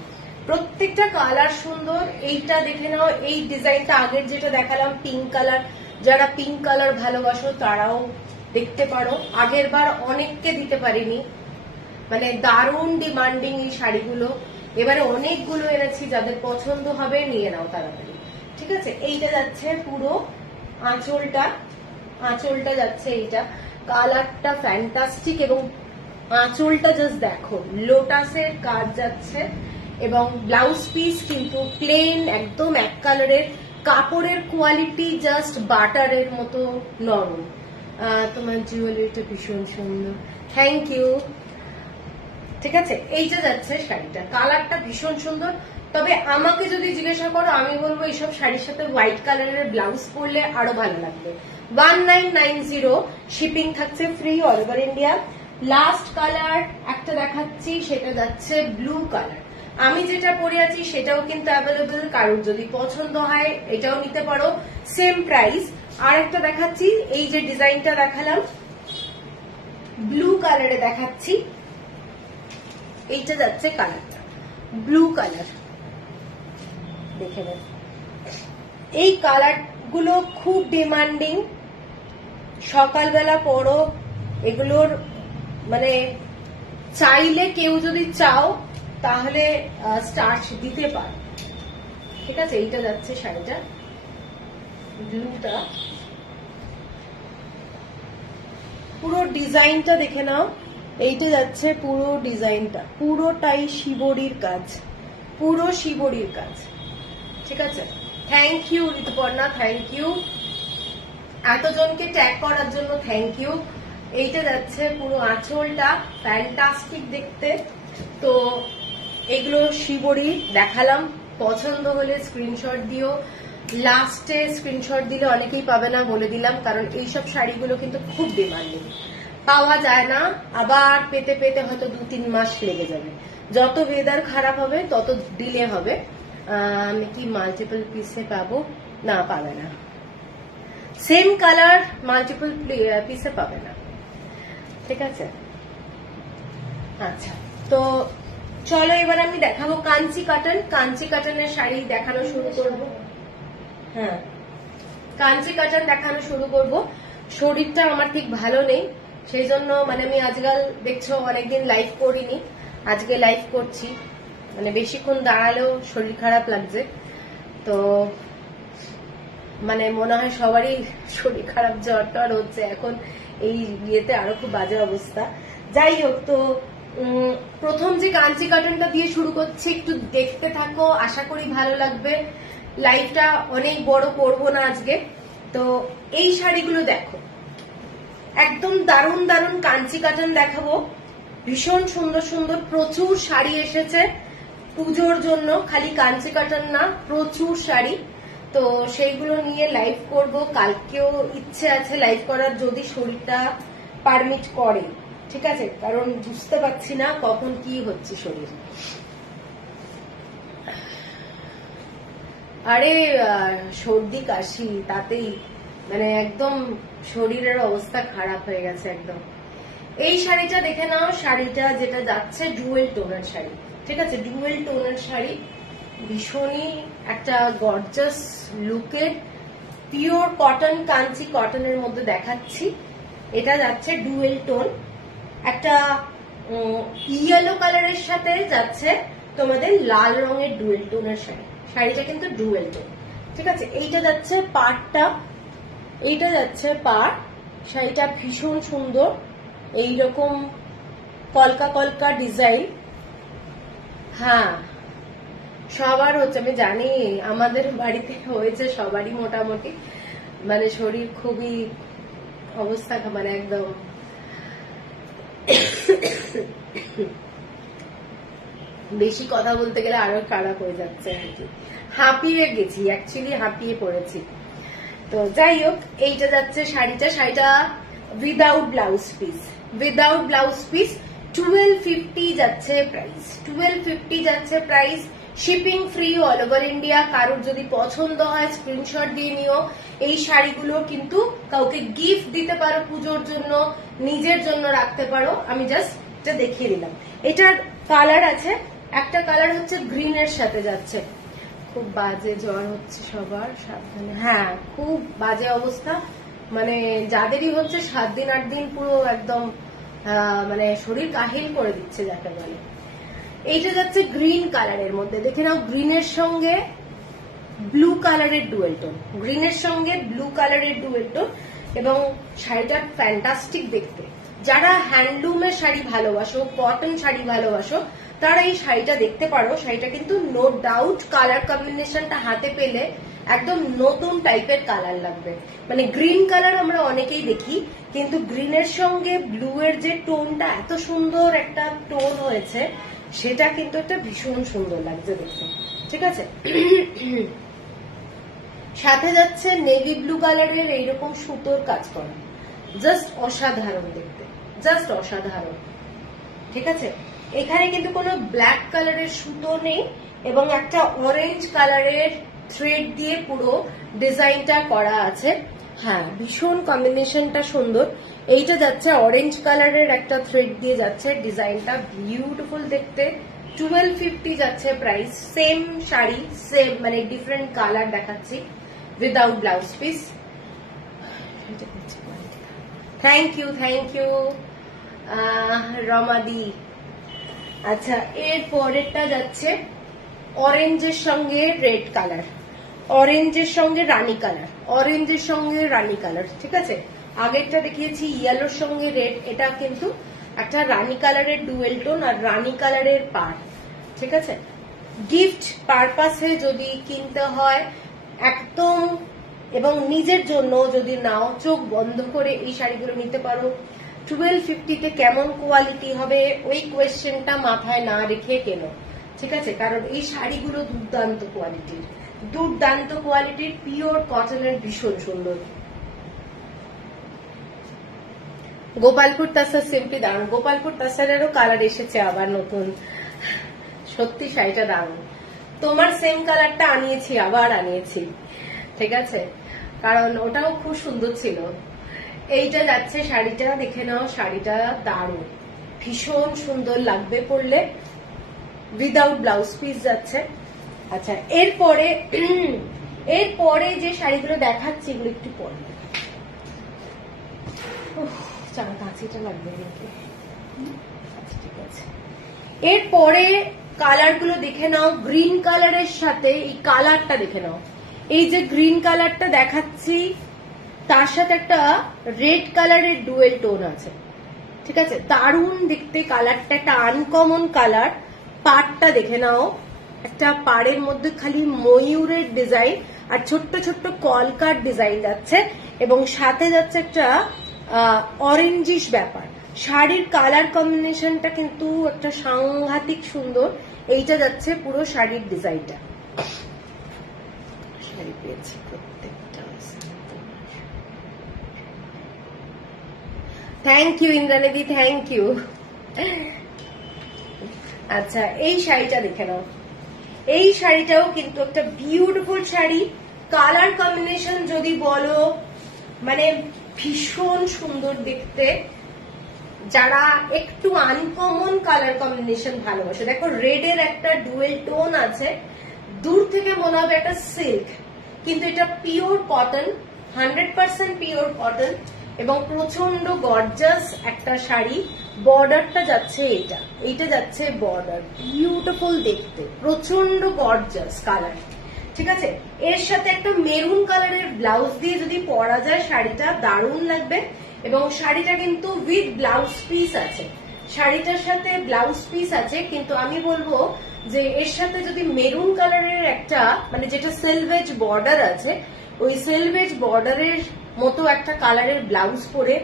প্রত্যেকটা কালার সুন্দর। এইটা দেখে নাও, এই ডিজাইনটা আগের যেটা দেখালাম পিঙ্ক কালার, যারা পিঙ্ক কালার ভালোবাসো তারাও দেখতে পারো। আগের বার অনেককে দিতে পারিনি, মানে দারুণ ডিমান্ডিং এই শাড়িগুলো। এবারে অনেকগুলো এনেছি, যাদের পছন্দ হবে নিয়ে নাও তাড়াতাড়ি। ঠিক আছে, এইটা যাচ্ছে পুরো আঁচলটা, আঁচলটা যাচ্ছে এইটা। কালারটা ফ্যান্টাস্টিক এবং আঁচলটা জাস্ট দেখো, লোটাসের কাজ যাচ্ছে। এবং ব্লাউজ পিস কিন্তু প্লেন, একদম এক কালারের। কাপড়ের কোয়ালিটি জাস্ট বাটারের মতো নরম। তোমার জুয়েলারিটা ভীষণ সুন্দর, থ্যাংক ইউ। ঠিক আছে, এইটা যাচ্ছে শাড়িটা, কালারটা ভীষণ সুন্দর। তবে আমাকে যদি জিজ্ঞাসা করো, আমি বলবো এইসব শাড়ির সাথে হোয়াইট কালারের ব্লাউজ পরলে আরো ভালো লাগবে। 1990 শিপিং থাকছে free all over India. Last colour একটা দেখাচ্ছি, সেটা যাচ্ছে ব্লু কালার। আমি যেটা পরে আছি সেটাও কিন্তু অ্যাভেলেবল, কারোর যদি পছন্দ হয় এটাও নিতে পারো, সেম প্রাইস। আর একটা দেখাচ্ছি, এই যে ডিজাইনটা দেখালাম ব্লু কালারে দেখাচ্ছি, এইটা যাচ্ছে কালারটা ব্লু কালার, দেখে নেন। এই কালার গুলো খুব ডিমান্ডিং, সকালবেলা পরো এগুলোর, মানে চাইলে কেউ যদি চাও তাহলে স্টার্চ দিতে পারো। ঠিক আছে, এইটা যাচ্ছে শাড়িটা ব্লুটা। পুরো ডিজাইনটা দেখে নাও, এইটা যাচ্ছে পুরো ডিজাইনটা, পুরোটাই শিবরির কাজ, পুরো শিবরির কাজ। ঠিক আছে, thank you Rituparna, thank you এতজনকে ট্যাগ করার জন্য, থ্যাংক ইউ। এইটা যাচ্ছে পুরো আঁচলটা, ফ্যান্টাস্টিক দেখতে। তো এগুলো শিবরি দেখালাম, পছন্দ হলে স্ক্রিনশট দিও। লাস্টে স্ক্রিনশট দিলে অনেকেই পাবে না, বলে দিলাম, কারণ এইসব শাড়িগুলো কিন্তু খুব ডিমান্ডিং, পাওয়া যায় না। আবার পেতে পেতে হয়তো 2-3 মাস লেগে যাবে। যত ওয়েদার খারাপ হবে তত ডিলে হবে। আমি কি মাল্টিপল পিসে পাবো? না, পাবে না। সেম কালার মাল্টিপল পিসে পাবে না। ঠিক আছে, আচ্ছা। তো চলো এবার আমি দেখাবো কাঞ্চি কাটন। কাঞ্চি কাটনের শাড়ি দেখানো শুরু করবো। হ্যাঁ, কাঞ্চি কাটন দেখানো শুরু করব। শরীরটা আমার ঠিক ভালো নেই, সেই জন্য মানে আমি আজকাল দেখছো অনেকদিন লাইভ করিনি, আজকে লাইভ করছি। মানে বেশিক্ষণ দাঁড়ালেও শরীর খারাপ লাগছে, তো মানে মনে হয় সবারই শরীর খারাপ, জ্বর টর হচ্ছে এখন, এই বিয়েতে আরো খুব বাজে অবস্থা। যাই হোক, তো প্রথম যে কাঞ্চি কাটনটা দিয়ে শুরু করছি, একটু দেখতে থাকো, আশা করি ভালো লাগবে। লাইভটা অনেক বড় করবো না আজকে। তো এই শাড়িগুলো দেখো, একদম দারুণ দারুণ কাঞ্চি কাটন দেখাবো, ভীষণ সুন্দর সুন্দর প্রচুর শাড়ি এসেছে পুজোর জন্য। খালি কাঞ্চি কাটন না, প্রচুর শাড়ি। তো সেইগুলো নিয়ে লাইভ করব। কালকেও ইচ্ছে আছে লাইভ করার, যদি শরীরটা পারমিট করে। ঠিক আছে, কারণ বুঝতে পারছি না কখন কি হচ্ছে শরীর। আরে সর্দি কাশি, তাতেই মানে একদম শরীরের অবস্থা খারাপ হয়ে গেছে একদম। এই শাড়িটা দেখে নাও, শাড়িটা যেটা যাচ্ছে ডুয়েল টোনের শাড়ি, ঠিক আছে, ডুয়েল টোনের শাড়ি, ভীষণই একটা গর্জাস লুকের, পিওর কটন, কাঞ্চি কটনের মধ্যে দেখাচ্ছি। এটা যাচ্ছে ডুয়েল টোন, একটা ইয়েলো কালারের সাথে যাচ্ছে তোমাদের লাল রঙের ডুয়েল টোনের শাড়ি। শাড়িটা কিন্তু ডুয়েল টোন, ঠিক আছে। এইটা যাচ্ছে পাড়টা, এইটা যাচ্ছে পাড়। শাড়িটা ভীষণ সুন্দর, এইরকম কলকা কলকা ডিজাইন। হ্যাঁ, সবার হচ্ছে, আমি জানি আমাদের বাড়িতে হয়েছে সবারই মোটামুটি, মানে শরীর খুবই অবস্থা মানে একদম বেশি কথা বলতে গেলে আরো খারাপ হয়ে যাচ্ছে আর কি, হাঁপিয়ে গেছি, অ্যাকচুয়ালি হাঁপিয়ে পড়েছি। তো যাই হোক, এইটা যাচ্ছে শাড়িটা without blouse piece, without blouse piece 1250 যাচ্ছে প্রাইস, 1250 যাচ্ছে price. Shipping free all over India. কারোর যদি পছন্দ হয় স্ক্রিনশট দিয়ে নিও। এই শাড়িগুলো কিন্তু কাউকে গিফট দিতে পারো পুজোর জন্য, নিজের জন্য রাখতে পারো। আমি জাস্ট এটা দেখিয়ে দিলাম। এটার কালার আছে, একটা কালার হচ্ছে গ্রিনের সাথে যাচ্ছে। খুব বাজে জ্বর হচ্ছে সবার, সাবধানে। হ্যাঁ, খুব বাজে অবস্থা, মানে যাদেরই হচ্ছে 7 দিন 8 দিন পুরো একদম মানে শরীর কাহিল করে দিচ্ছে যাকে বলে। এইটা যাচ্ছে গ্রিন কালারের মধ্যে, দেখে নাও, গ্রিনের সঙ্গে ব্লু কালারের ডুয়েল টোন, গ্রিনের সঙ্গে ব্লু কালারের ডুয়েল টোন, এবং শাড়িটা ফ্যান্টাস্টিক দেখতে। যারা হ্যান্ডলুমের শাড়ি ভালোবাসো, কটন শাড়ি ভালোবাসো, তারা এই শাড়িটা দেখতে পারো। শাড়িটা কিন্তু নো ডাউট কালার কম্বিনেশনটা হাতে পেলে একদম নতুন টাইপের কালার লাগবে। মানে গ্রিন কালার আমরা অনেকেই দেখি, কিন্তু গ্রিনের সঙ্গে ব্লু এর যে টোনটা, এত সুন্দর একটা টোন হয়েছে, সেটা কিন্তু একটা ভীষণ সুন্দর লাগছে দেখতে, ঠিক আছে। সাথে যাচ্ছে নেভি ব্লু কালারের এইরকম সুতোর কাজ করা, জাস্ট অসাধারণ দেখতে, জাস্ট অসাধারণ, ঠিক আছে। এখানে কিন্তু কোনো ব্ল্যাক কালারের সুতো নেই, এবং একটা অরেঞ্জ কালারের থ্রেড দিয়ে পুরো ডিজাইনটা করা আছে। হ্যাঁ, ভীষণ কম্বিনেশনটা সুন্দর। এইটা যাচ্ছে অরেঞ্জ কালারের একটা থ্রেড দিয়ে যাচ্ছে, ডিজাইনটা বিউটিফুল দেখতে। 1250 যাচ্ছে প্রাইস। সেম শাড়ি, সেম মানে ডিফারেন্ট কালার দেখাচ্ছি, without blouse piece. Thank you, thank you রমাদি। আচ্ছা, এর পরেরটা যাচ্ছে অরেঞ্জের সঙ্গে রেড কালার, অরেঞ্জের সঙ্গে রানী কালার, অরেঞ্জের সঙ্গে রানী কালার, ঠিক আছে। আগেরটা দেখিয়েছি ইয়েলোর সঙ্গে রেড, এটা কিন্তু একটা রানী কালারের ডুয়েল টোন আর রানী কালারের পাড়, ঠিক আছে। গিফট পারপাসে যদি কিনতে হয় একদম, এবং নিজের জন্য যদি নাও, চোখ বন্ধ করে এই শাড়িগুলো নিতে পারো। 1250-তে কেমন কোয়ালিটি হবে ওই কোয়েশ্চেনটা মাথায় না রেখে কেন, ঠিক আছে, কারণ এই শাড়িগুলো দুর্দান্ত কোয়ালিটির, দুর্দান্ত কোয়ালিটির, পিওর কটনের, ভীষণ সুন্দর। গোপালপুর তাসার সিম্পলি দারুণ, গোপালপুর তাসারেরও কালার এসেছে আবার নতুন, সত্যি শাড়িটা দারুণ। তোমার সেম কালারটা আনিয়েছি, আবার আনিয়েছি, ঠিক আছে, কারণ ওটাও খুব সুন্দর ছিল। এইটা যাচ্ছে শাড়িটা, দেখে নাও, শাড়িটা দারুণ, ভীষণ সুন্দর লাগবে পরলে, উইদাউট ব্লাউজ পিস যাচ্ছে। আচ্ছা, এরপরে যে শাড়িগুলো দেখাচ্ছি এগুলো একটু পরে, কাঁচিটা লাগবে নাকি, ঠিক আছে। এরপরে কালার গুলো দেখে নাও, গ্রিন কালারের সাথে এই কালারটা দেখে নাও, এই যে গ্রিন কালারটা দেখাচ্ছি তার সাথে একটা রেড কালারের ডুয়েল টোন আছে, ঠিক আছে, দারুণ দেখতে কালারটা, একটা আনকমন কালার। পাড়টা দেখে নাও, একটা পাড়ের মধ্যে খালি ময়ূরের ডিজাইন আর ছোট্ট ছোট্ট কলকার ডিজাইন যাচ্ছে, এবং সাথে যাচ্ছে একটা অরেঞ্জিশ ব্যাপার। শাড়ির কালার কম্বিনেশনটা কিন্তু একটা সাংঘাতিক সুন্দর। এইটা যাচ্ছে পুরো শাড়ির ডিজাইনটা, শাড়ি পেয়েছি প্রত্যেকটা। থ্যাংক ইউ ইন্দ্রানিধি, থ্যাংক ইউ। আচ্ছা, এই শাড়িটা দেখে নাও, এই শাড়িটাও কিন্তু একটা বিউটিফুল শাড়ি। কালার কম্বিনেশন যদি বলো মানে ভীষণ সুন্দর দেখতে। যারা একটু আনকমন কালার কম্বিনেশন ভালোবাসে, দেখো রেড এর একটা ডুয়েল টোন আছে, দূর থেকে মনে হবে একটা সিল্ক, কিন্তু এটা পিওর কটন, 100% পিওর কটন এবং প্রচন্ড গর্জাস একটা শাড়ি। বর্ডারটা যাচ্ছে এইটা যাচ্ছে বর্ডার, বিউটিফুল দেখতে, প্রচন্ড গর্জাস কালার। ঠিক আছে, এর সাথে একটা মেরুন কালারের ব্লাউজ দিয়ে যদি পরা যায় শাড়িটা দারুণ লাগবে। এবং শাড়িটা কিন্তু উইথ ব্লাউজ পিস আছে, শাড়িটার সাথে ব্লাউজ পিস আছে, কিন্তু আমি বলবো যে এর সাথে যদি মেরুন কালারের একটা মানে যেটা সেলভেজ বর্ডার আছে, ওই সেলভেজ বর্ডারের মতো একটা কালারের ব্লাউজ পরে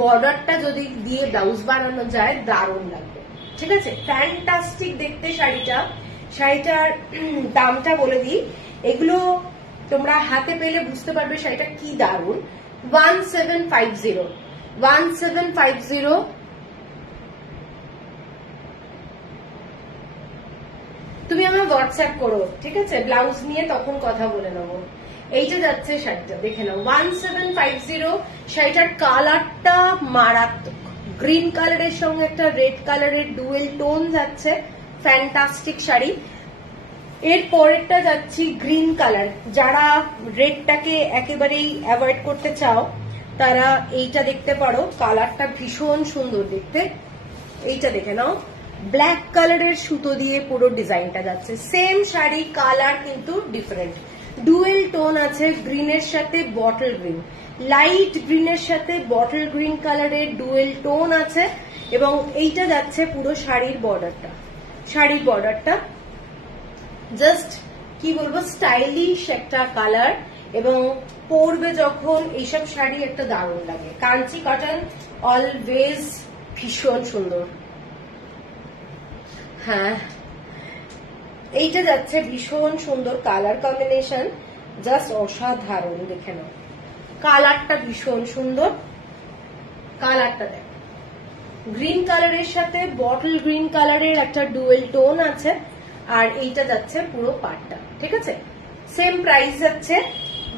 বর্ডারটা যদি দিয়ে ব্লাউজ বানানো যায় দারুণ লাগবে। ঠিক আছে, ফ্যান্টাস্টিক দেখতে শাড়িটা। শাড়িটার দামটা বলে দিই, এগুলো তোমরা হাতে পেলে বুঝতে পারবে শাড়িটা কি দারুণ। 1750 তুমি আমার হোয়াটসঅ্যাপ করো, ঠিক আছে, ব্লাউজ নিয়ে তখন কথা বলে নেবো। এইটা যাচ্ছে শাড়িটা, দেখে নাও 1750। শাড়িটার কালারটা মারাত্মক, গ্রিন কালারের সঙ্গে একটা রেড কালারের ডুয়েল টোন যাচ্ছে, ফ্যান্টাস্টিক শাড়ি। এর পরেরটা যাচ্ছি গ্রিন কালার, যারা রেডটাকে একেবারেই অ্যাভয়েড করতে চাও তারা এইটা দেখতে পারো, কালারটা ভীষণ সুন্দর দেখতে। এইটা দেখে নাও, ব্ল্যাক কালারের সুতো দিয়ে পুরো ডিজাইনটা যাচ্ছে, সেম শাড়ি, কালার কিন্তু ডিফারেন্ট। ডুয়েল টোন আছে, গ্রিনের সাথে বটল গ্রিন, লাইট গ্রিনের সাথে বটল গ্রিন কালারের ডুয়েল টোন আছে। এবং এইটা যাচ্ছে পুরো শাড়ির বর্ডারটা জাস্ট কি বলবো, স্টাইলিশ একটা কালার। এবং পরবে যখন এইসব শাড়ি একটা দারুণ লাগে। কাঞ্চি কটন অলওয়েজ ভীষণ সুন্দর। হ্যাঁ, এইটা যাচ্ছে ভীষণ সুন্দর কালার কম্বিনেশন, জাস্ট অসাধারণ। দেখে নাও, কালারটা ভীষণ সুন্দর, কালারটা দেখো, গ্রিন কালারের সাথে বটল গ্রিন কালারের একটা ডুয়েল টোন আছে। আর এইটা যাচ্ছে পুরো পাটটা, ঠিক আছে। সেম প্রাইস যাচ্ছে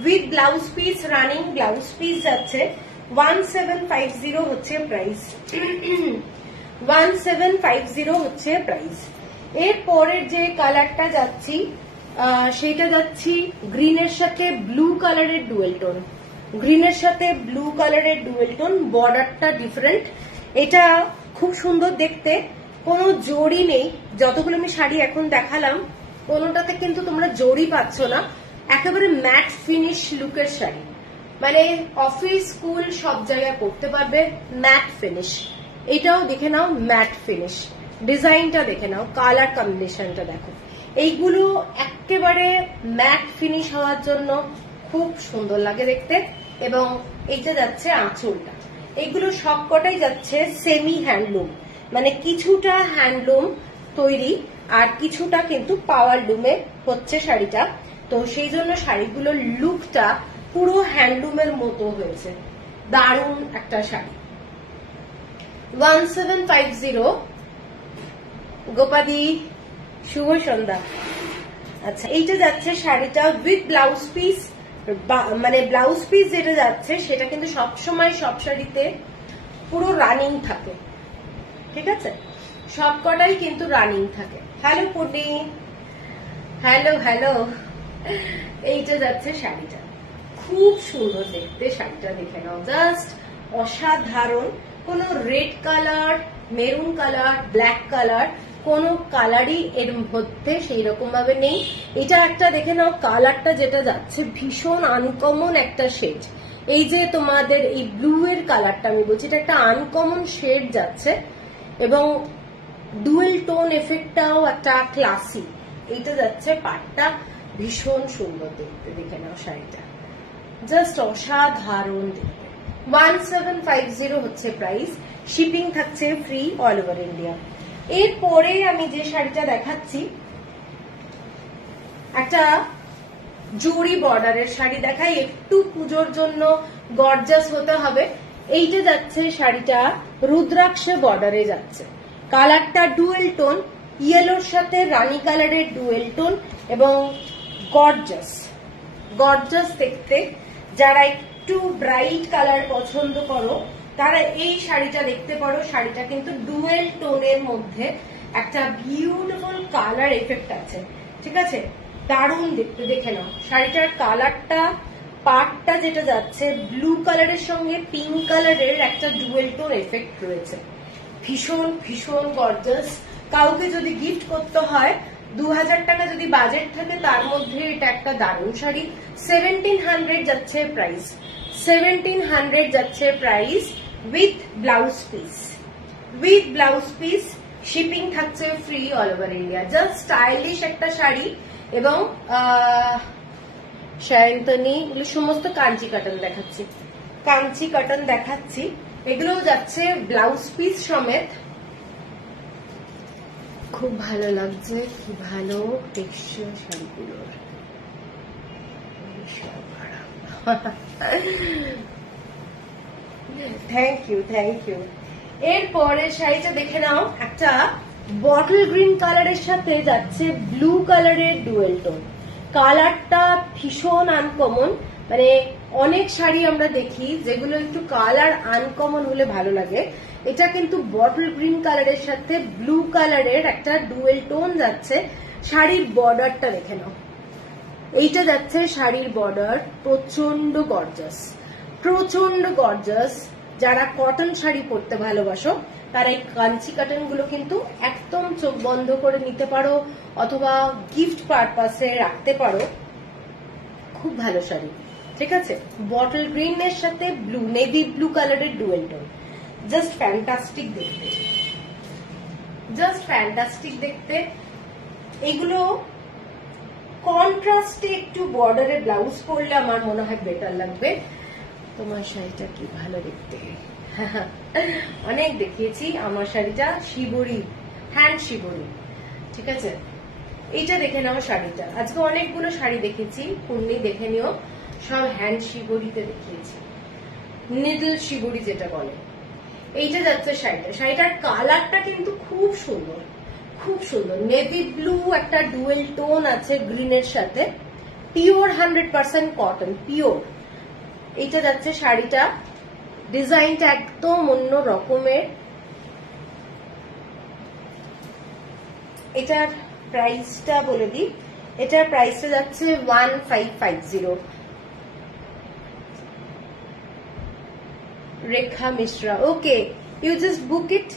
with blouse piece, running blouse piece যাচ্ছে 1750 হচ্ছে প্রাইস। 1750 হচ্ছে প্রাইস। এর পরের যে কালারটা যাচ্ছি সেটা যাচ্ছি গ্রিনের সাথে ব্লু কালারের ডুয়েল টোন, গ্রিনের সাথে ব্লু কালারের ডুয়েল টোন, বর্ডারটা ডিফারেন্ট। এটা খুব সুন্দর দেখতে, কোনো জড়ি নেই। যতগুলো আমি শাড়ি এখন দেখালাম কোনোটাতে কিন্তু তোমরা জড়ি পাচ্ছ না, একেবারে ম্যাট ফিনিশ লুকের শাড়ি, মানে অফিস স্কুল সব জায়গায় পরতে পারবে, ম্যাট ফিনিশ। এটাও দেখে নাও, ম্যাট ফিনিশ, ডিজাইনটা দেখে নাও, কালার কম্বিনেশনটা দেখো, এইগুলো একেবারে ম্যাট ফিনিশ হওয়ার জন্য খুব সুন্দর লাগে দেখতে। এবং এইটা যাচ্ছে আঁচলটা, এগুলো সবকটাই যাচ্ছে সেমি হ্যান্ডলুম, মানে কিছুটা হ্যান্ডলুম তৈরি আর কিছুটা কিন্তু পাওয়ার লুমে হচ্ছে শাড়িটা। তো সেই জন্য শাড়িগুলোর লুকটা পুরো হ্যান্ডলুমের মতো হয়েছে, দারুণ একটা শাড়ি। 1750 গোপাদি, শুভ সন্ধ্যা। আচ্ছা, এইটা যাচ্ছে শাড়িটা উইথ ব্লাউজ পিস, মানে ব্লাউজ পিস যেটা যাচ্ছে সেটা কিন্তু সবসময় সব শাড়িতে পুরো রানিং থাকে, ঠিক আছে, সবকটাই কিন্তু রানিং থাকে। Hello Pudi, hello hello. এইটা যাচ্ছে শাড়িটা, খুব সুন্দর দেখতে শাড়িটা, দেখে নাও, জাস্ট অসাধারণ। কোনো red colour, maroon colour, black colour, কোন কালারই এর মধ্যে সেই রকম ভাবে নেই। এটা একটা দেখে নাও, কালারটা যেটা যাচ্ছে ভীষণ আনকমন একটা শেড। এই যে তোমাদের এই ব্লু এর কালারটা আমি বলছি, এটা একটা আনকমন শেড যাচ্ছে এবং ডুয়েল টোন এফেক্টটাও একটা ক্লাসি। এইটা যাচ্ছে পাটটা, ভীষণ সুন্দর দেখতে, দেখে নাও শাড়িটা, জাস্ট অসাধারণ দেখতে। 1750 হচ্ছে প্রাইস, শিপিং থাকছে ফ্রি অল ওভার ইন্ডিয়া। এরপরে আমি যে শাড়িটা দেখাচ্ছি একটা জরি বর্ডারের শাড়ি দেখাই, একটু পুজোর জন্য গর্জাস হতে হবে। এইটা যাচ্ছে শাড়িটা রুদ্রাক্ষ বর্ডারে যাচ্ছে, কালারটা ডুয়েল টোন, ইয়েলোর সাথে রানী কালারের ডুয়েল টোন এবং গর্জাস, গর্জাস দেখতে। যারা একটু ব্রাইট কালার পছন্দ করো তারা এই শাড়িটা দেখতে পারো। শাড়িটা কিন্তু ডুয়েল টোনের মধ্যে একটা বিউটিফুল কালার এফেক্ট আছে, ঠিক আছে, দারুণ দেখতে। দেখে নাও শাড়িটার কালারটা, পাটটা যেটা যাচ্ছে ব্লু কালারের সঙ্গে পিঙ্ক কালারের একটা ডুয়েল টোন এফেক্ট রয়েছে। ভীষণ ভীষণ গর্জাস। কাউকে যদি গিফট করতে হয়, 2000 টাকা যদি বাজেট থাকে তার মধ্যে এটা একটা দারুণ শাড়ি। 1700 যাচ্ছে প্রাইস, 1700 যাচ্ছে price with blouse piece. With blouse piece, shipping থাকছে free all over India. Just stylish একটা শাড়ি। এবং শায়ন্তনী এগুলো সমস্ত কাঞ্চি কাটন দেখাচ্ছি, কাঞ্চি কাটন দেখাচ্ছি। এগুলো যাচ্ছে ব্লাউজ পিস সমেত। খুব ভালো লাগছে, কি ভালো টেক্সচার শাড়িগুলোর। Thank you, thank you. এরপরে শাড়িটা দেখে নাও, একটা বটল গ্রিন কালারের সাথে যাচ্ছে ব্লু কালারের ডুয়েল টোন। কালারটা ভীষণ আনকমন। মানে অনেক শাড়ি আমরা দেখি যেগুলো একটু কালার আনকমন হলে ভালো লাগে, এটা কিন্তু বটল গ্রিন কালারের সাথে ব্লু কালারের একটা ডুয়েল টোন যাচ্ছে। শাড়ির বর্ডারটা দেখে নাও, এইটা যাচ্ছে শাড়ির বর্ডার, প্রচন্ড গর্জাস, প্রচন্ড গর্জাস। যারা কটন শাড়ি পরতে ভালোবাসো তারা এই কাঞ্চি কাটন গুলো কিন্তু একদম চোখ বন্ধ করে নিতে পারো অথবা গিফট পারপাসে রাখতে পারো। খুব ভালো শাড়ি, ঠিক আছে। বটল গ্রিন এর সাথে ব্লু, নেভি ব্লু কালারের ডুয়েল টোন, জাস্ট ফ্যান্টাস্টিক দেখতে, জাস্ট ফ্যান্টাস্টিক দেখতে। এগুলো কন্ট্রাস্টে একটু বর্ডারে ব্লাউজ পরলে আমার মনে হয় বেটার লাগবে। তোমার শাড়িটা কি ভালো দেখতে। অনেক দেখিয়েছি আমার শাড়িটা, শিবরি, হ্যান্ড শিবরি, ঠিক আছে। এইটা দেখে নাও শাড়িটা। আজকে অনেকগুলো শাড়ি দেখেছি, পূর্ণি দেখে নিও, সব হ্যান্ড শিবরিতে দেখিয়েছি, নিডল শিবরি যেটা বলে। এইটা যাচ্ছে শাড়িটা। শাড়িটার কালারটা কিন্তু খুব সুন্দর, খুব সুন্দর। নেভি ব্লু একটা ডুয়েল টোন আছে গ্রিনের সাথে, পিওর 100% কটন, পিওর। এইটা যাচ্ছে শাড়িটা। ডিজাইনটা একদম অন্য রকমের। এটার প্রাইসটা বলে দিই, এটার প্রাইসটা যাচ্ছে 1550। Rekha Mishra, okay, you just book it.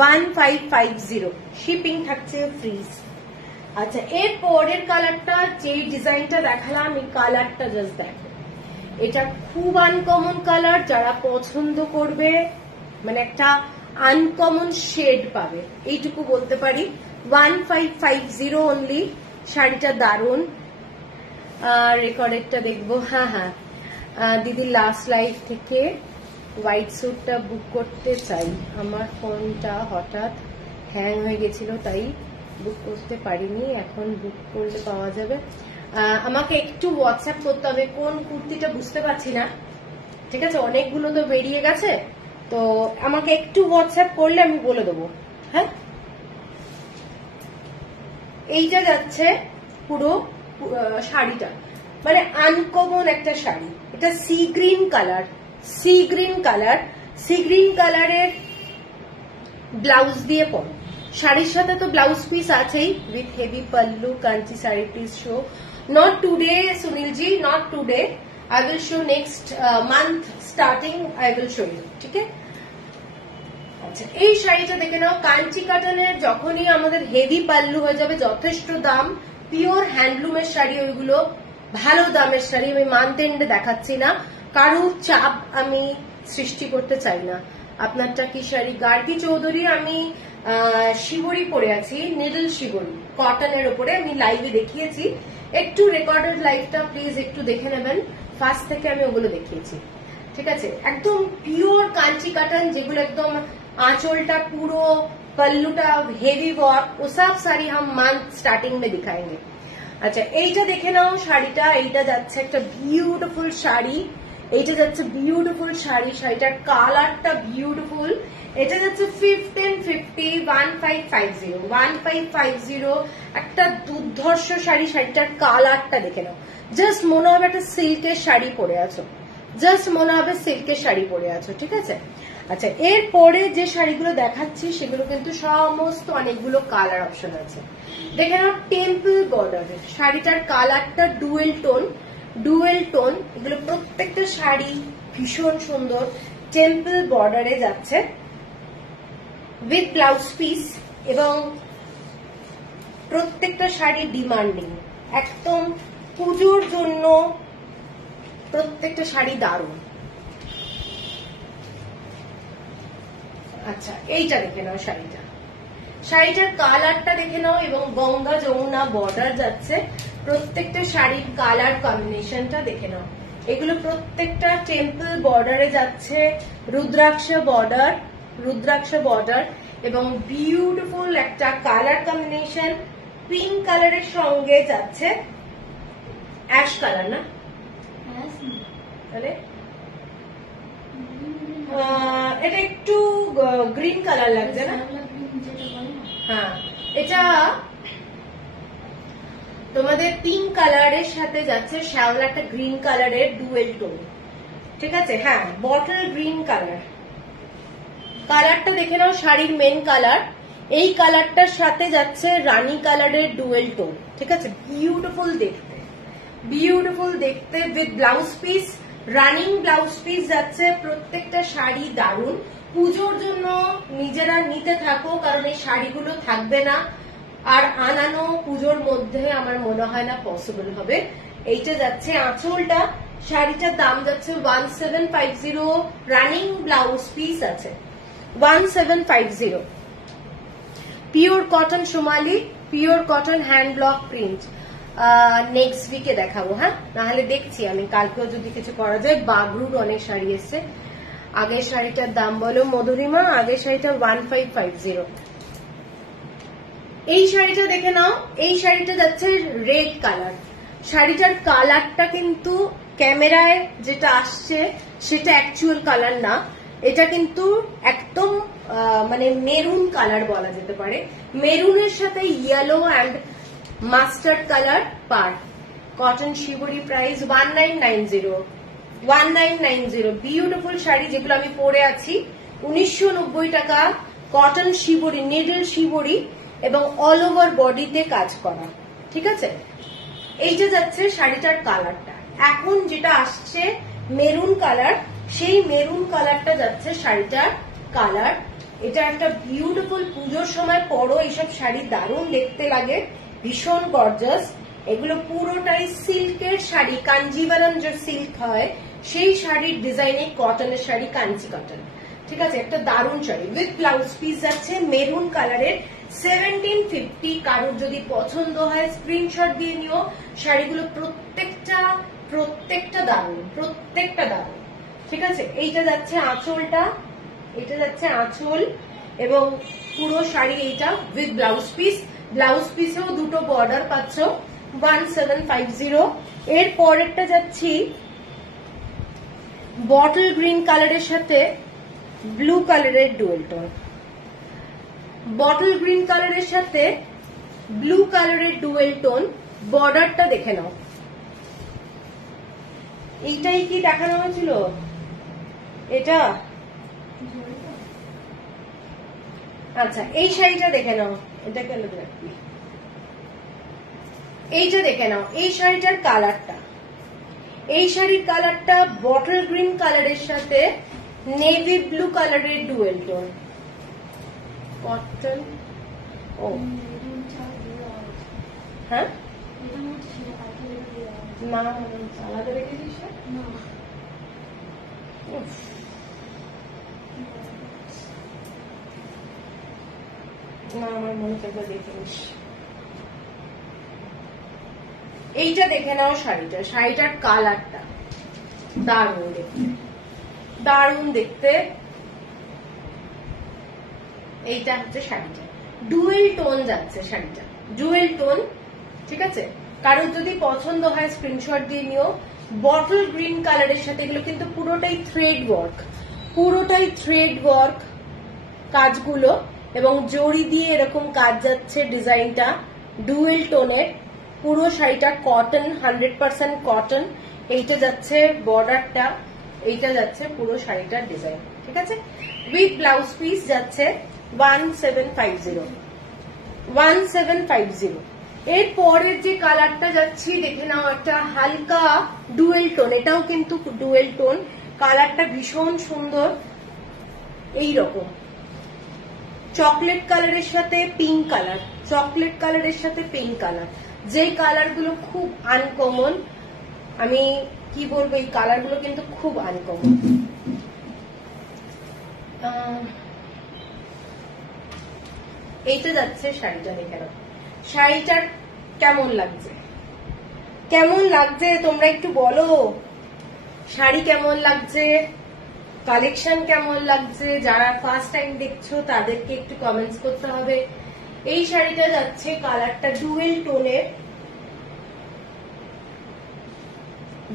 1550, shipping থাকছে ফ্রি। আচ্ছা, এর পরের কালারটা, যে ডিজাইনটা দেখালাম, এই কালারটা জাস্ট দেখো। এটা খুব আনকমন কালার। যারা পছন্দ করবে, মানে একটা আনকমন শেড পাবে, এইটুকু বলতে পারি। 1550 অনলি। শাড়িটা দারুন। রেকর্ডেরটা দেখবো। হ্যাঁ হ্যাঁ, দিদি লাস্ট লাইভ থেকে হোয়াইট স্যুটটা বুক করতে চাই। আমার ফোনটা হঠাৎ হ্যাং হয়ে গেছিল, তাই বুক করতে পারিনি। এখন বুক করলে পাওয়া যাবে। আমাকে একটু হোয়াটসঅ্যাপ করতে হবে, কোন কুর্তিটা বুঝতে পারছি না, ঠিক আছে। অনেকগুলো তো বেরিয়ে গেছে, তো আমাকে একটু হোয়াটসঅ্যাপ করলে আমি বলে দেবো। হ্যাঁ, এইটা যাচ্ছে পুরো শাড়িটা, মানে আনকমন একটা শাড়ি। এটা sea green colour, C green colour, C গ্রিন কালারের ব্লাউজ দিয়ে পরো। শাড়ির সাথে তো ব্লাউজ পিস আছেই, with heavy pallu. Kanchi sari please show. Not today সুনীলজি, not today. I will show next month starting. I will show you, ঠিক আছে। আচ্ছা, এই শাড়িটা দেখে নাও, কাঞ্চি কাটনের। যখনই আমাদের হেভি পাল্লু হয়ে যাবে, যথেষ্ট দাম, পিওর হ্যান্ডলুমের শাড়ি, ওইগুলো ভালো দামের শাড়ি। আমি মান্থ এন্ডে দেখাচ্ছি না, কারুর চাপ আমি সৃষ্টি করতে চাই না। আপনারটা কি শাড়ি? গার্গী চৌধুরী। আমি শিবরি পরে আছি, নিডল শিবরি, কটনের উপরে। আমি লাইভে দেখিয়েছি, একটু রেকর্ডেড লাইভটা প্লিজ একটু দেখে নেবেন। ফার্স্ট থেকে আমি ওগুলো দেখিয়েছি, ঠিক আছে। একদম পিওর কাঞ্চি কাটন, যেগুলো একদম आंचलटा पूरो, पल्लूटा हेवी वर्क, वो सब साड़ी हम मंथ स्टार्टिंग में दिखाएंगे। আচ্ছা, এইটা দেখে নাও শাড়িটা। এইটা যাচ্ছে একটা বিউটিফুল শাড়ি। এইটা যাচ্ছে বিউটিফুল শাড়ি, শাড়িটার কালারটা বিউটিফুল। এটা যাচ্ছে 1550 একটা দুর্ধর্ষ শাড়ি। শাড়িটার কালারটা দেখে নাও, জাস্ট মনে হবে একটা সিল্কের শাড়ি পরে আছো, জাস্ট মনে হবে সিল্কের শাড়ি পরে আছো, ঠিক আছে। আচ্ছা, এরপরে যে শাড়িগুলো দেখাচ্ছি সেগুলো কিন্তু সমস্ত অনেকগুলো কালার অপশন আছে। দেখে নাও, টেম্পল বর্ডারের শাড়িটার কালারটা ডুয়েল টোন, এগুলো প্রত্যেকটা শাড়ি ভীষণ সুন্দর। টেম্পল বর্ডারে যাচ্ছে উইথ ব্লাউজ পিস, এবং প্রত্যেকটা শাড়ি ডিমান্ডিং, একদম পুজোর জন্য প্রত্যেকটা শাড়ি দারুণ। আচ্ছা, এইটা দেখে নাও, শাড়িটার কালারটা দেখে নাও, এবং গঙ্গা যমুনা বর্ডার যাচ্ছে। প্রত্যেকটা শাড়ির কালার কম্বিনেশনটা দেখে নাও। এগুলো প্রত্যেকটা টেম্পল বর্ডারে যাচ্ছে, রুদ্রাক্ষ বর্ডার, এবং বিউটিফুল একটা কালার কম্বিনেশন। পিঙ্ক কালারের সঙ্গে যাচ্ছে অ্যাশ কালার, না তাহলে এটা একটু গ্রিন কালার লাগছে না? হ্যাঁ, এটা তোমাদের পিঙ্ক কালারের সাথে যাচ্ছে শ্যাওলা একটা গ্রিন কালারের ডুয়েল টোন, ঠিক আছে। হ্যাঁ, বটল গ্রিন কালারটা দেখে নাও, শাড়ির মেন কালার। এই কালারটার সাথে যাচ্ছে রানী কালারের ডুয়েল টোন, ঠিক আছে। বিউটিফুল দেখতে with blouse piece, running blouse piece যাচ্ছে। প্রত্যেকটা শাড়ি দারুণ। পুজোর জন্য নিজেরা নিতে থাকো, কারণ এই শাড়িগুলো থাকবে না, আর আনানো পুজোর মধ্যে আমার মনে হয় না পসিবল হবে। এইটা যাচ্ছে আঁচলটা, শাড়িটার দাম যাচ্ছে 1750, রানিং ব্লাউজ পিস আছে 1750। Pure cotton Somali, pure cotton hand block print. Next উইকে দেখাবো, হ্যাঁ, নাহলে দেখছি আমি কালকেও যদি কিছু করা যায়। বাগরুর অনেক শাড়ি এসছে। আগের শাড়িটার দাম বলো মধুরিমা, আগের শাড়িটা 1550। এই শাড়িটা দেখে নাও, এই শাড়িটা যাচ্ছে রেড কালার। শাড়িটার কালারটা কিন্তু ক্যামেরায় যেটা আসছে সেটা অ্যাকচুয়াল কালার না, এটা কিন্তু একদম মানে মেরুন কালার বলা যেতে পারে। মেরুনের সাথে ইয়েলো অ্যান্ড মাস্টার্ড কালার পার। Cotton shibori, price 1990। Beautiful sari, যেগুলো আমি পরে আছি 1990 টাকা। কটন শিবরি, নিডল শিবরি, এবং অল ওভার বডিতে কাজ করা, ঠিক আছে। এইটা যাচ্ছে শাড়িটার কালারটা। এখন যেটা আসছে মেরুন কালার, সেই মেরুন কালারটা যাচ্ছে শাড়িটার কালার। এটা একটা বিউটিফুল, পুজোর সময় পরো এইসব শাড়ি দারুণ দেখতে লাগে, ভীষণ গর্জাস। এগুলো পুরোটাই সিল্কের শাড়ি, কাঞ্জিভারাম যে সিল্ক হয় সেই শাড়ির ডিজাইনে কটনের শাড়ি, কাঞ্চি কটন, ঠিক আছে। একটা দারুণ শাড়ি উইথ ব্লাউজ পিস যাচ্ছে মেরুন কালারের 1750। কারোর যদি পছন্দ হয় স্ক্রিনশট দিয়ে নিও। শাড়িগুলো প্রত্যেকটা দারুণ, ঠিক আছে। এইটা যাচ্ছে আঁচলটা, এটা যাচ্ছে আঁচল, এবং পুরো শাড়ি এইটা উইথ ব্লাউজ পিস। ব্লাউজ পিসেও দুটো বর্ডার পাচ্ছ 1750। এর পরেরটা যাচ্ছি বটল গ্রিন কালারের সাথে ব্লু কালারের ডুয়েল টোন। বটল গ্রিন কালারের সাথে ব্লু কালারের ডুয়েল টোন। বর্ডারটা দেখে নাও, এইটাই কি দেখানো হয়েছিল? এটা আচ্ছা, এই শাড়িটা দেখে নাও, এটা কেন রাখবি? এইটা দেখে নাও, এই শাড়িটার কালারটা, এই শাড়ির কালারটা বটল গ্রিন কালারের সাথে নেভি ব্লু কালারের ডুয়েল টোন। কটন, ও হ্যাঁ, না আলাদা রেখেছিস না? আমার মনে থাকবে দেখে নিস। এইটা দেখে নাও শাড়িটার কালারটা দারুণ দেখতে। এইটা হচ্ছে শাড়িটা, ডুয়েল টোন যাচ্ছে শাড়িটা, ডুয়েল টোন, ঠিক আছে। কারোর যদি পছন্দ হয় স্ক্রিনশট দিয়ে নিও। বটল গ্রিন কালারের সাথে, এগুলো কিন্তু পুরোটাই থ্রেড ওয়ার্ক কাজগুলো, এবং জড়ি দিয়ে এরকম কাজ যাচ্ছে। ডিজাইনটা ডুয়েল টোনের, পুরো শাড়িটা কটন, 100% কটন। এইটা যাচ্ছে বর্ডারটা, এইটা যাচ্ছে পুরো শাড়িটার ডিজাইন, ঠিক আছে। উইথ ব্লাউজ পিস যাচ্ছে 1750। এর পরের যে কালারটা যাচ্ছি দেখে নাও, একটা হালকা ডুয়েল টোন, এটাও কিন্তু ডুয়েল টোন, কালারটা ভীষণ সুন্দর। এই রকম চকলেট কালারের সাথে পিঙ্ক কালার, যে কালার গুলো খুব আনকমন। আমি কি বলবো, এই কালার গুলো কিন্তু খুব আনকমন। এইটা যাচ্ছে শাড়িটা, দেখে নাও শাড়িটার কেমন লাগছে তোমরা একটু বলো। শাড়ি কেমন লাগছে, কালেকশন কেমন লাগছে, যারা ফার্স্ট টাইম দেখছো তাদেরকে একটু কমেন্টস করতে হবে। এই শাড়িটা যাচ্ছে কালারটা ডুয়েল টোনের,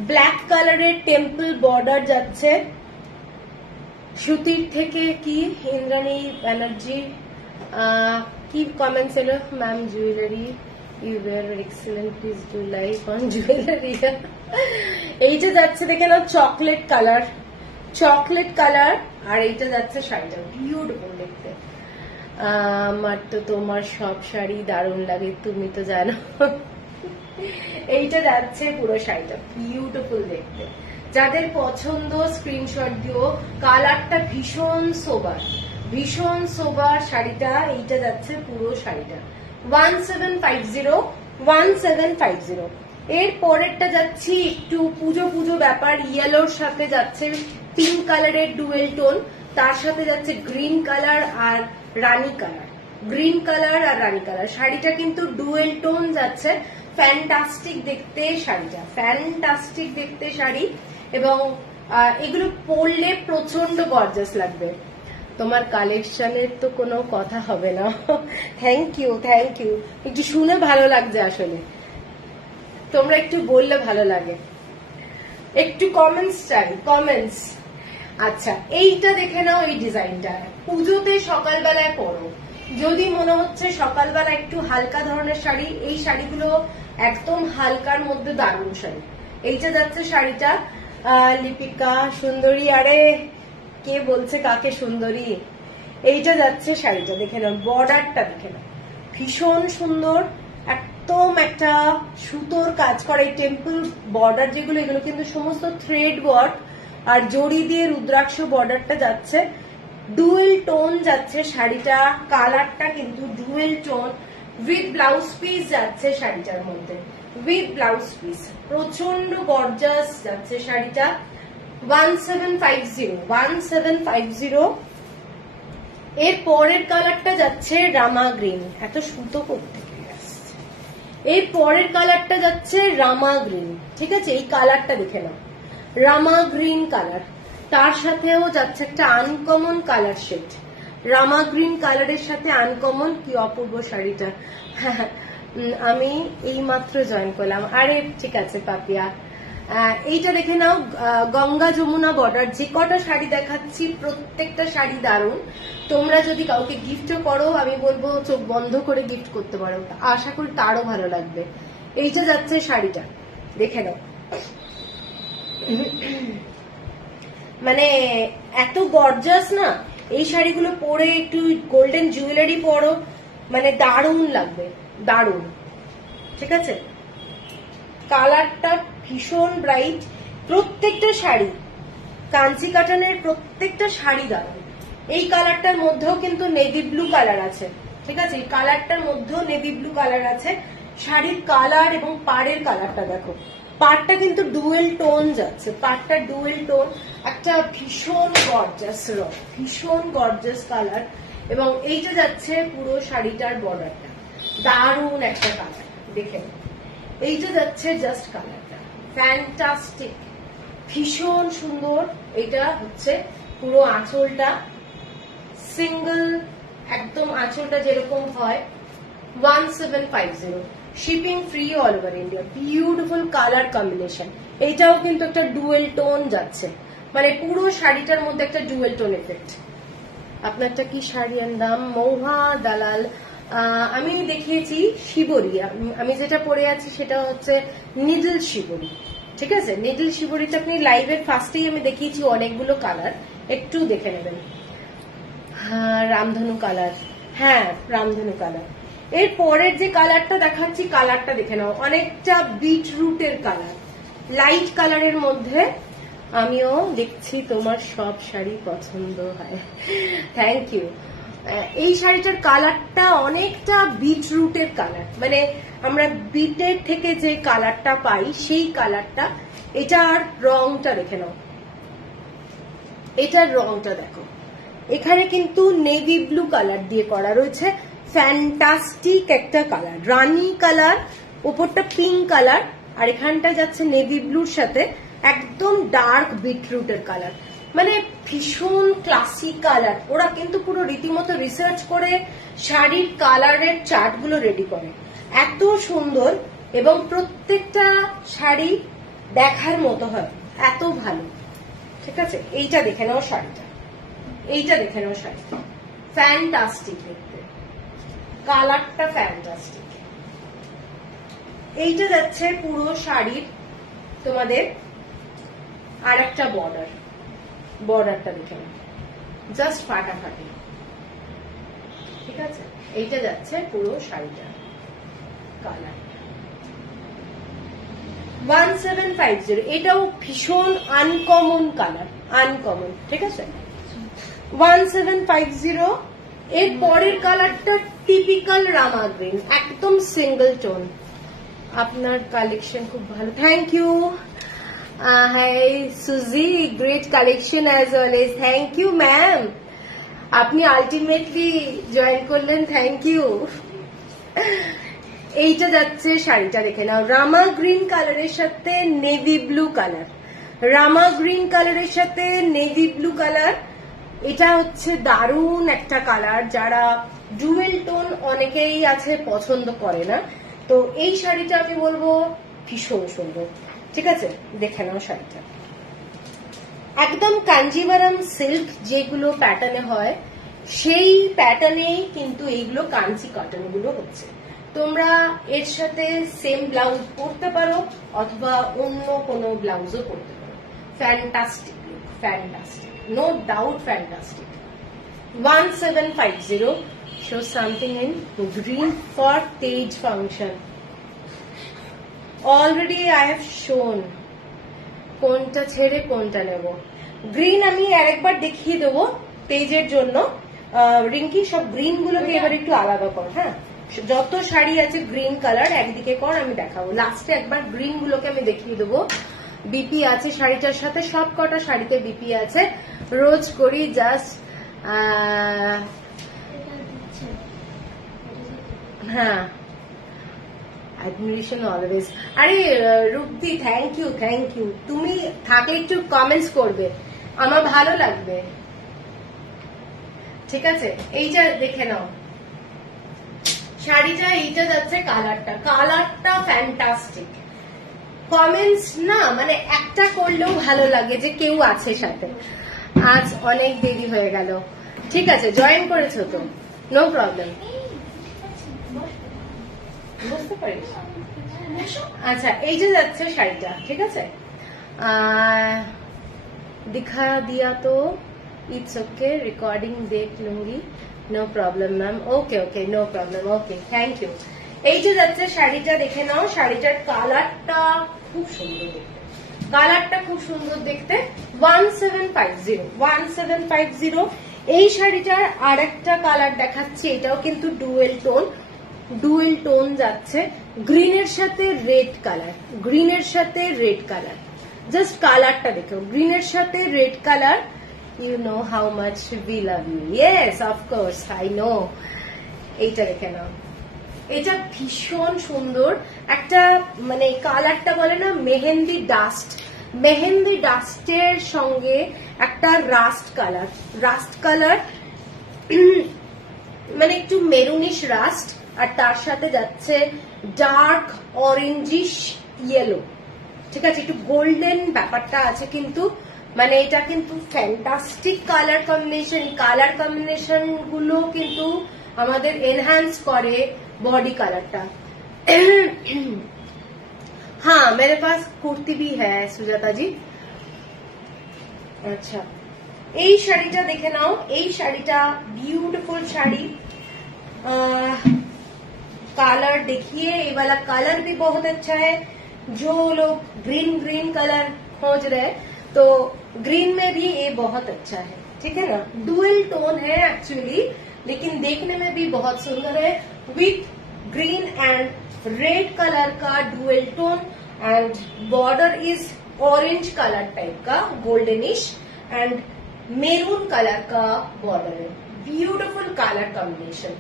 ব্ল্যাক কালারের টেম্পল বর্ডার যাচ্ছে। সুতির থেকে কি ইন্দ্রাণী ব্যানার্জি কি কমেন্টস এলো, ma'am jewellery you wear excellent, please do like on jewellery. এইটা যাচ্ছে দেখে নাও চকলেট কালার, আর এইটা যাচ্ছে শাড়িটা বিউটিফুল দেখতে। আমার তো তোমার সব শাড়ি দারুণ লাগে, তুমি তো জানো। এইটা যাচ্ছে পুরো শাড়িটা বিউটিফুল দেখতে, যাদের পছন্দ স্ক্রিনশট দিও। কালারটা ভীষণ সোবার শাড়িটা, এইটা যাচ্ছে পুরো শাড়িটা 1750। এর পরেরটা যাচ্ছি একটু পুজো ব্যাপার, ইয়েলোর সাথে যাচ্ছে পিঙ্ক কালারের ডুয়েল টোন, তার সাথে যাচ্ছে গ্রিন কালার আর রানী কালার। শাড়িটা কিন্তু ডুয়েল টোন যাচ্ছে, ফ্যান্টাস্টিক দেখতে শাড়ি, এবং এগুলো পরলে প্রচন্ড গর্জাস লাগবে। তোমার কালেকশনের তো কোনো কথা হবে না। থ্যাংক ইউ, একটু শুনে ভালো লাগছে, আসলে তোমরা একটু বললে ভালো লাগে। একটু কমেন্টস চাই। আচ্ছা, এইটা দেখে নাও, এই ডিজাইনটা পুজোতে সকালবেলায় পরো, যদি মনে হচ্ছে সকালবেলা একটু হালকা ধরনের শাড়ি, এই শাড়িগুলো একদম হালকার মধ্যে দারুণ শাড়ি। এইটা যাচ্ছে শাড়িটা লিপিকা সুন্দরী, আরে কে বলছে কাকে সুন্দরী। এইটা যাচ্ছে শাড়িটা, দেখে নাও বর্ডারটা, দেখে নাও ভীষণ সুন্দর, একদম একটা সুতোর কাজ করা। এই টেম্পল বর্ডার যেগুলো, এগুলো কিন্তু সমস্ত থ্রেড ওয়ার্ক, আর জড়ি দিয়ে রুদ্রাক্ষ বর্ডারটা যাচ্ছে। ডুয়েল টোন যাচ্ছে শাড়িটা, কালারটা কিন্তু dual tone, with blouse piece যাচ্ছে শাড়িটার মধ্যে, প্রচন্ড গর্জাস যাচ্ছে শাড়িটা 1750। এর পরের কালারটা যাচ্ছে রামা গ্রিন, এত সুতো করতে আসছে। এর পরের কালারটা যাচ্ছে রামা গ্রিন, ঠিক আছে। এই কালারটা দেখে নাও, রামা গ্রিন কালার, তার সাথেও যাচ্ছে একটা আনকমন কালার শেড। রামা গ্রিন কালারের সাথে আনকমন, কি অপূর্ব শাড়িটা। আমি এই মাত্র জয়েন করলাম, আরে ঠিক আছে পাপিয়া। এইটা দেখে নাও, গঙ্গা যমুনা বর্ডার। যে কটা শাড়ি দেখাচ্ছি প্রত্যেকটা শাড়ি দারুণ। তোমরা যদি কাউকে গিফটও করো, আমি বলবো চোখ বন্ধ করে গিফট করতে পারো, আশা করি তারও ভালো লাগবে। এইটা যাচ্ছে শাড়িটা, দেখে নাও, মানে এত গর্জাস না। এই শাড়িগুলো পরে একটু গোল্ডেন জুয়েলারি পরো, মানে দারুণ লাগবে, দারুণ, ঠিক আছে। কালারটা ভীষণ ব্রাইট, প্রত্যেকটা শাড়ি কাঞ্চি কাটানের প্রত্যেকটা শাড়ি দারুণ। এই কালারটার মধ্যেও কিন্তু নেভি ব্লু কালার আছে, ঠিক আছে। এই কালারটার মধ্যেও নেভি ব্লু কালার আছে। শাড়ির কালার এবং পাড়ের কালারটা দেখো, পাড়টা কিন্তু ডুয়েল টোন যাচ্ছে, পাড়টা ডুয়েল টোন, একটা ভীষণ গর্জাস কালার। এবং এইটা যাচ্ছে পুরো শাড়িটার বর্ডারটা, দারুণ একটা কালার, দেখে এইটা যাচ্ছে জাস্ট কালারটা ফ্যান্টাস্টিক, ভীষণ সুন্দর। এটা হচ্ছে পুরো আঁচলটা সিঙ্গেল, একদম আঁচলটা যেরকম হয় 1750। Shipping free all over India. Beautiful colour combination. এইটাও কিন্তু একটা ডুয়েল টোন যাচ্ছে, মানে পুরো শাড়িটার মধ্যে একটা ডুয়েল টোন এফেক্ট। আপনারটা কি শাড়ি নাম? মৌহা দালাল। আমি দেখিয়েছি শিবরি, আমি যেটা পরে আছি সেটা হচ্ছে নিডল শিবরি। ঠিক আছে, নিডল শিবরিটা আপনি লাইভের ফার্স্টেই আমি দেখিয়েছি অনেকগুলো কালার, একটু দেখে নেবেন। হ্যাঁ, রামধনু কালার। হ্যাঁ, রামধনু কালার। এর পরের যে কালারটা দেখাচ্ছি, কালারটা দেখে নাও, অনেকটা বিটরুটের কালার, লাইট কালারের মধ্যে। আমিও দেখছি তোমার সব শাড়ি পছন্দ হয়, থ্যাংক ইউ। এই শাড়িটার কালারটা অনেকটা বিটরুটের কালার, মানে আমরা বিটের থেকে যে কালারটা পাই সেই কালারটা। এটার রংটা দেখে নাও, এটার রংটা দেখো, এখানে কিন্তু নেভি ব্লু কালার দিয়ে করা রয়েছে। ফ্যান্টাস্টিক একটা কালার, রানি কালার, উপরটা পিঙ্ক কালার, আর এখানটা যাচ্ছে নেভি ব্লুর সাথে একদম ডার্ক বিটরুটের কালার, মানে ভীষণ ক্লাসি কালার। ওরা কিন্তু পুরো রীতিমতো রিসার্চ করে শাড়ির কালারের চার্ট গুলো রেডি করে, এত সুন্দর, এবং প্রত্যেকটা শাড়ি দেখার মতো হয়, এত ভালো। ঠিক আছে, এইটা দেখে নাও শাড়িটা, এইটা দেখে নাও শাড়িটা, ফ্যান্টাস্টিক দেখতে, কালারটা ফ্যান্টাস্টিক। এইটা যাচ্ছে পুরো শাড়ির তোমাদের আর একটা বর্ডার, বর্ডারটা দেখে নাও, জাস্ট ফাটাফাটি। ঠিক আছে, এইটা যাচ্ছে পুরো শাড়িটা কালার। 1750, এটাও ভীষণ আনকমন কালার, আনকমন। ঠিক আছে, 1750। এর পরের কালারটা টিপিক্যাল রামা গ্রিন, একদম সিঙ্গল টোন। আপনার কালেকশন খুব ভালো, thank you. Hi Suji, great collection as always, thank you ma'am. আপনি আলটিমেটলি জয়েন করলেন, থ্যাংক ইউ। এইটা যাচ্ছে শাড়িটা দেখে নাও, রামা গ্রিন কালারের সাথে navy blue colour, rama green কালারের সাথে নেভি ব্লু কালার। এটা হচ্ছে দারুণ একটা কালার, যারা ডুয়েল টোন অনেকেই আছে পছন্দ করে না, তো এই শাড়িটা আমি বলবো ভীষণ সুন্দর। ঠিক আছে, দেখে নাও শাড়িটা, একদম কাঞ্জিভারাম সিল্ক যেগুলো প্যাটার্নে হয় সেই প্যাটার্নেই কিন্তু এইগুলো কাঞ্চি কটন গুলো হচ্ছে। তোমরা এর সাথে সেম ব্লাউজ পরতে পারো অথবা অন্য কোনো ব্লাউজও পরতে পারো। Fantastic look, fantastic, no doubt fantastic. 1750 show something in green for Tej function. Already I have shown কোনটা ছেড়ে কোনটা নেব। গ্রিন আমি আরেকবার দেখিয়ে দেবো তেজের জন্য। রিঙ্কি, সব গ্রিন গুলোকে এবার একটু আলাদা কর, হ্যাঁ, যত শাড়ি আছে গ্রিন কালার একদিকে কর, আমি দেখাবো লাস্টে একবার গ্রিন গুলোকে আমি দেখিয়ে দেবো। বিপি আছে শাড়িটার সাথে, সব কটা শাড়িতে বিপি আছে, রোজ করি জাস্ট। হ্যাঁ, অ্যাডমিরেশন অলওয়েজ। আরে রূপদি, থ্যাংক ইউ, থ্যাংক ইউ। তুমি থাকে একটু কমেন্টস করবে, আমার ভালো লাগবে। ঠিক আছে, এইটা দেখে নাও শাড়িটা, এইটা যাচ্ছে কালারটা, কালারটা ফ্যান্টাস্টিক। কমেন্টস না মানে একটা করলেও ভালো লাগে যে কেউ আছে সাথে। আজ অনেক দেরি হয়ে গেল, ঠিক আছে, জয়েন করেছো তো, নো প্রবলেম, বুঝতে পারিস। আচ্ছা, এই যে যাচ্ছে শাড়িটা, ঠিক আছে, দিখা দিয়া তো ইটস ওকে, রেকর্ডিং দেখ লুঙ্গি, no problem ma'am, okay okay, no problem, okay, thank you. এই যে যাচ্ছে শাড়িটা দেখে নাও, শাড়িটার কালারটা খুব সুন্দর দেখতে, কালারটা খুব সুন্দর দেখতে। 1750, 1750। এই শাড়িটার আর একটা কালার দেখাচ্ছি, এটাও কিন্তু ডুয়েল টোন, ডুয়েল টোন যাচ্ছে, গ্রিনের সাথে রেড কালার, গ্রিনের সাথে রেড কালার, জাস্ট কালারটা দেখো, গ্রিনের সাথে red colour. You know how much we love you. Yes, of course, I know. এইটা দেখে নাও, এটা ভীষণ সুন্দর একটা, মানে কালারটা বলে না মেহেন্দি ডাস্ট, মেহেন্দি ডাস্টের সঙ্গে একটা রাস্ট কালার, রাস্ট কালার মানে একটু মেরুনিশ রাস্ট, আর তার সাথে যাচ্ছে ডার্ক অরেঞ্জিশ ইয়েলো, ঠিক আছে, একটু গোল্ডেন ব্যাপারটা আছে কিন্তু, মানে এটা কিন্তু ফ্যান্টাস্টিক কালার কম্বিনেশন। এই কালার কম্বিনেশন গুলো কিন্তু আমাদের এনহ্যান্স করে बॉडी कलर। हाँ मेरे पास कुर्ती भी है सुजाता जी। अच्छा এই শাড়িটা দেখে নাও, এই শাড়িটা ब्यूटीफुल শাড়ি। कलर देखिए, ये वाला कलर भी बहुत अच्छा है। जो लोग ग्रीन ग्रीन कलर खोज रहे तो ग्रीन में भी ये बहुत अच्छा है, ठीक है ना। डुअल टोन है एक्चुअली, लेकिन देखने में भी बहुत सुंदर है। With green and red colour का dual tone and border is orange colour type का गोल्डनिश एंड मेरून कलर का बॉर्डर है। Beautiful colour combination.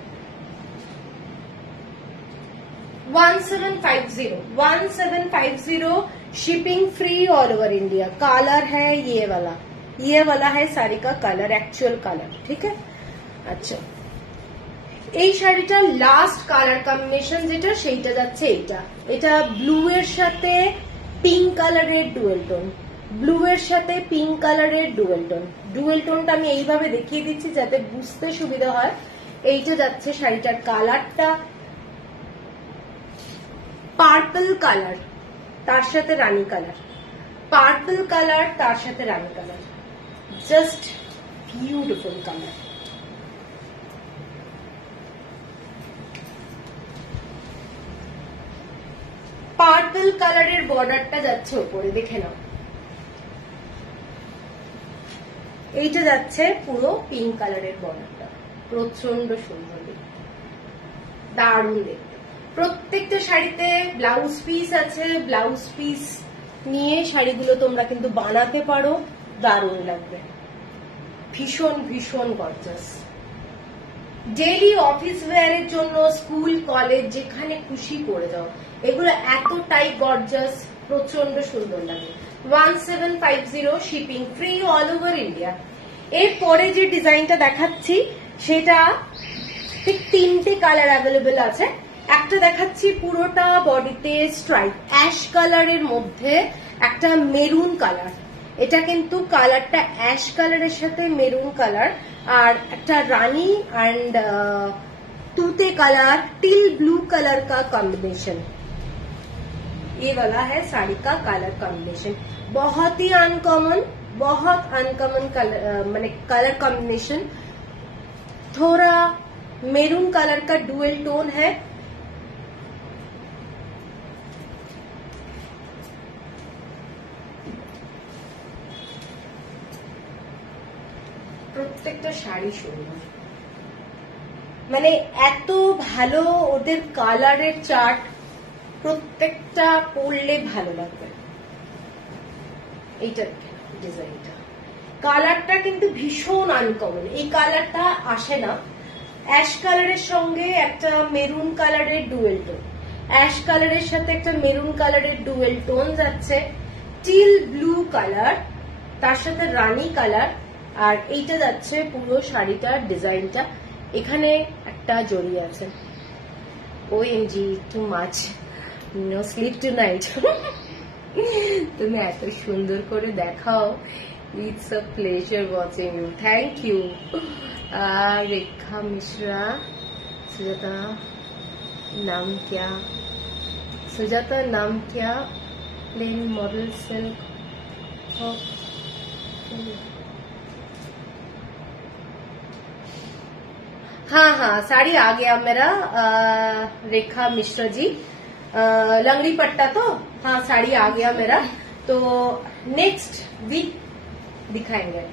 1750 shipping free all over India. Colour है ये वाला है साड़ी का कलर, एक्चुअल कलर, ठीक है। अच्छा এই শাড়িটা লাস্ট কালার কম্বিনেশন যেটা সেইটা যাচ্ছে এইটা, এটা ব্লু এর সাথে পিঙ্ক কালারের ডুয়েল টোন, ব্লু এর সাথে পিঙ্ক কালারের ডুয়েল টোন। ডুয়েল টোনটা আমি এইভাবে দেখিয়ে দিচ্ছি যাতে বুঝতে সুবিধা হয়। এইটা যাচ্ছে শাড়িটার কালারটা পার্পল কালার, তার সাথে রানী কালার, পার্পল কালার তার সাথে রানী colour, just beautiful colour. Purple কালারের বর্ডারটা যাচ্ছে উপরে, দেখে নাও। এইটা যাচ্ছে পুরো পিঙ্ক কালারের বর্ডারটা, প্রচন্ড সুন্দর, দারুণ দেখতে। প্রত্যেকটা শাড়িতে ব্লাউজ পিস আছে, ব্লাউজ পিস নিয়ে শাড়িগুলো তোমরা কিন্তু বানাতে পারো, দারুণ লাগবে, ভীষণ ভীষণ গর্জাস। ডেইলি অফিস ওয়্যারের জন্য, স্কুল কলেজ যেখানে খুশি পরে যাও, এগুলো এতটাই গর্জাস, প্রচন্ড সুন্দর লাগে। 1750 shipping free all over India. এরপরে যে ডিজাইনটা দেখাচ্ছি সেটা ঠিক তিনটে কালার অ্যাভেলেবেল আছে। একটা দেখাচ্ছি পুরোটা বডিতে স্ট্রাইপ, অ্যাশ কালারের মধ্যে একটা মেরুন কালার। এটা কিন্তু কালারটা অ্যাশ কালারের সাথে মেরুন কালার, আর একটা রানী एंड तूते कलर टिल ब्लू कलर का कॉम्बिनेशन। ये वाला है साड़ी का कलर कॉम्बिनेशन, बहुत ही अनकॉमन, बहुत अनकॉमन कलर, माने कलर कॉम्बिनेशन। थोड़ा मेरून कलर का डुअल टोन है। প্রত্যেকটা শাড়ি সুন্দর, মানে এত ভালো ওদের কালারের চার্ট, প্রত্যেকটা পরলে ভালো লাগবে। এইটা ডিজাইনটা, কালারটা কিন্তু ভীষণ আনকমন, এই কালারটা আসে না। অ্যাশ কালারের সঙ্গে একটা মেরুন কালারের ডুয়েল টোন, অ্যাশ কালারের সাথে একটা মেরুন কালারের ডুয়েল টোন যাচ্ছে, টিল ব্লু কালার তার সাথে রানী কালার, আর এইটা যাচ্ছে পুরো শাড়িটার ডিজাইনটা। এখানে একটা জড়ি আছে, OMG too much, no sleep tonight. তুমি এত সুন্দর করে দেখাও, it's a pleasure watching you, thank you. Rekha Mishra, Sujata नाम क्या, सुजाता नाम क्या, प्लेन मॉडल सिल्क। हाँ हाँ साड़ी आ गया मेरा, रेखा मिश्रा जी, लंगड़ी पट्टा तो हाँ साड़ी आ गया मेरा, तो नेक्स्ट वीक दिखाएंगे।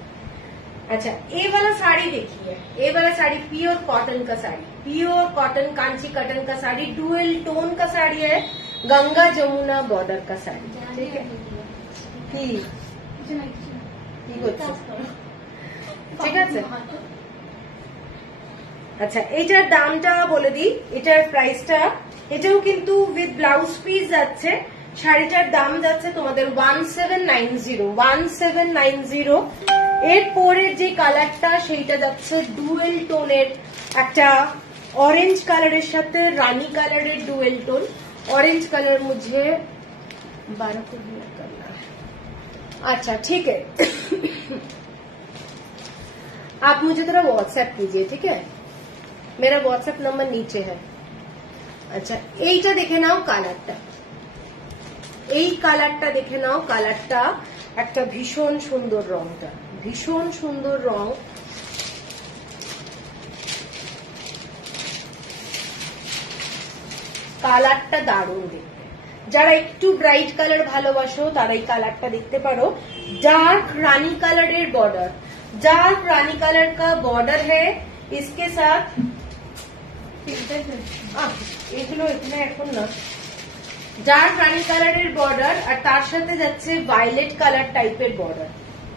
अच्छा ये वाला साड़ी देखिए, ये वाला साड़ी प्योर कॉटन का sari, pure cotton Kanchi cotton का साड़ी, डुअल टोन का साड़ी है, गंगा जमुना बॉर्डर का साड़ी, ठीक है। ঠিক আছে। আচ্ছা এটার দামটা বলে দিই, এটার প্রাইসটা, এটাও কিন্তু উইথ ব্লাউজ পিস যাচ্ছে। শাড়িটার দাম যাচ্ছে তোমাদের 1790। এর পরের যে কালারটা সেইটা যাচ্ছে ডুয়েল টোনের একটা ऑरेंज कलर साथे रानी colour dual tone. Orange colour मुझे 12 को करना है। अच्छा ठीक है। आप मुझे थोड़ा व्हाट्सएप कीजिए, ठीक है? मेरा व्हाट्सएप नंबर नीचे है। अच्छा এইটা দেখে নাও কালারটা, এই কালারটা দেখে নাও। কালারটা একটা ভীষণ সুন্দর, রংটা ভীষণ সুন্দর রং। কালারটা দারুণ দেখতে। যারা একটু ব্রাইট কালার ভালোবাসো তারা এই কালারটা দেখতে পারো। डार्क रानी कलर बॉर्डर, डार्क रानी कलर का बॉर्डर है। इसके साथ এগুলো এখানে এখন না, ডার্ক রানি কালারের বর্ডার আর তার সাথে যাচ্ছে ভায়োলেট কালার টাইপের বর্ডার।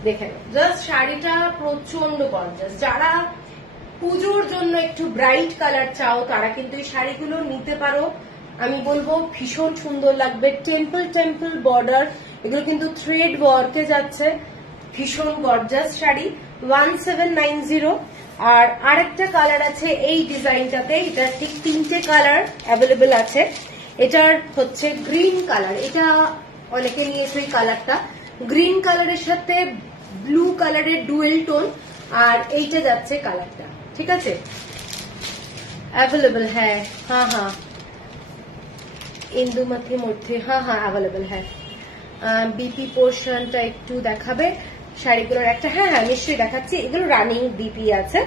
দেখেন জাস্ট শাড়িটা প্রচন্ড গর্জাস। যারা পুজোর জন্য একটু ব্রাইট কালার চাও তারা কিন্তু এই শাড়িগুলো নিতে পারো। আমি বলবো ভীষণ সুন্দর লাগবে। টেম্পল টেম্পল বর্ডার, এগুলো কিন্তু থ্রেড ওয়ার্কে যাচ্ছে। ভীষণ গর্জাস শাড়ি। 1790। আর আরেকটা কালার আছে এই ডিজাইনটাতে, এটা ঠিক 3টে কালার অ্যাভেলেবেল আছে। এটার হচ্ছে গ্রিন কালার, এটা অনেকে নিয়েছে এই কালারটা। গ্রিন কালারের সাথে ব্লু কালারের ডুয়েল টোন, আর এইটা যাচ্ছে কালারটা, ঠিক আছে? অ্যাভেলেবেল হ্যাঁ, হ্যাঁ হ্যাঁ ইন্দুমতি মধ্যে, হ্যাঁ হ্যাঁ অ্যাভেলেবেল হ্যাঁ। বিপি পোর্শনটা একটু দেখাবে শাড়িগুলোর একটা? হ্যাঁ হ্যাঁ নিশ্চয়ই দেখাচ্ছি। এগুলো রানিং বিপি আছে,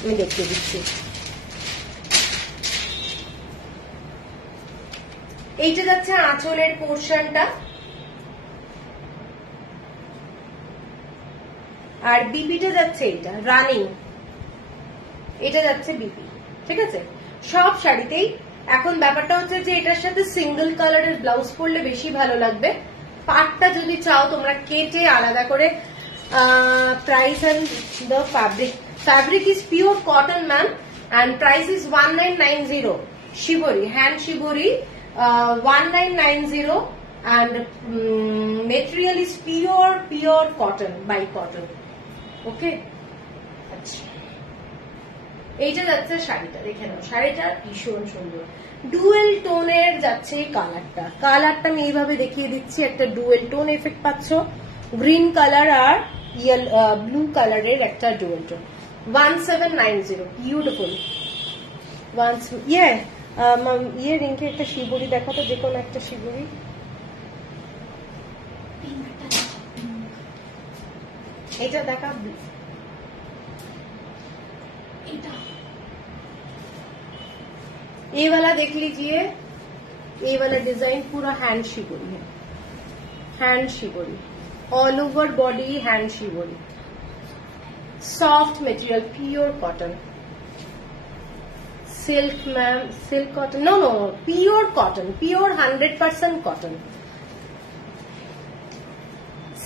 আমি দেখিয়ে দিচ্ছি। এইটা যাচ্ছে আঁচলের পোর্শনটা, আর বিপিটা যাচ্ছে এইটা রানিং, এটা যাচ্ছে বিপি, ঠিক আছে? সব শাড়িতেই। এখন ব্যাপারটা হচ্ছে যে এটার সাথে সিঙ্গেল কালারের ব্লাউজ পরলে বেশি ভালো লাগবে। পাটটা যদি চাও তোমরা কেটে আলাদা করে। Price and the fabric, fabric is pure cotton ma'am, and price is 1990 shibori, hand shibori, 1990, and material is pure cotton by cotton. Okay, আচ্ছা এইটা যাচ্ছে শাড়িটা, দেখে নাও শাড়িটা ভীষণ সুন্দর। ডুয়েল টোনের যাচ্ছে কালারটা। কালারটা আমি এইভাবে দেখিয়ে দিচ্ছি, একটা ডুয়েল টোন এফেক্ট পাচ্ছ। গ্রিন কালার আর ব্লু কালারের একটা ডুয়েল টোন। 1790 বিউটিফুল। ইয়ে রিঙ্কে একটা শিবরি দেখাতো, যে কোনো একটা শিবরি। এটা দেখা, ये वाला देख लीजिए, ये वाला डिजाइन पूरा हैंड शिबोरी है, hand shibori all over body, hand shibori, soft material, pure cotton, silk ma'am, silk cotton, no no pure cotton, pure 100% cotton.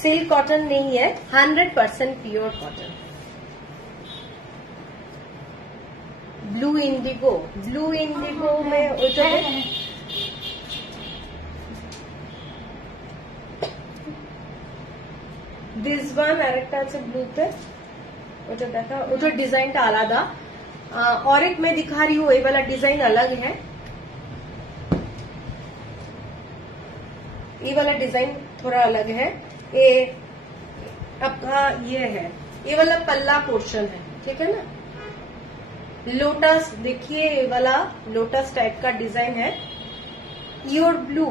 Silk cotton नहीं है, 100% pure cotton. Blue indigo, blue indigo में this one আরেকটা আছে ব্লুতে, ওটা দেখা, ওটা ডিজাইনটা আলাদা। और एक मैं दिखा रही हूँ, ये वाला डिजाइन अलग है, ये वाला डिजाइन थोड़ा अलग है। ये आपका ये है, ये वाला पल्ला पोर्शन है, ठीक है ना? लोटस देखिए, ये वाला लोटस टाइप का डिजाइन है। Your blue,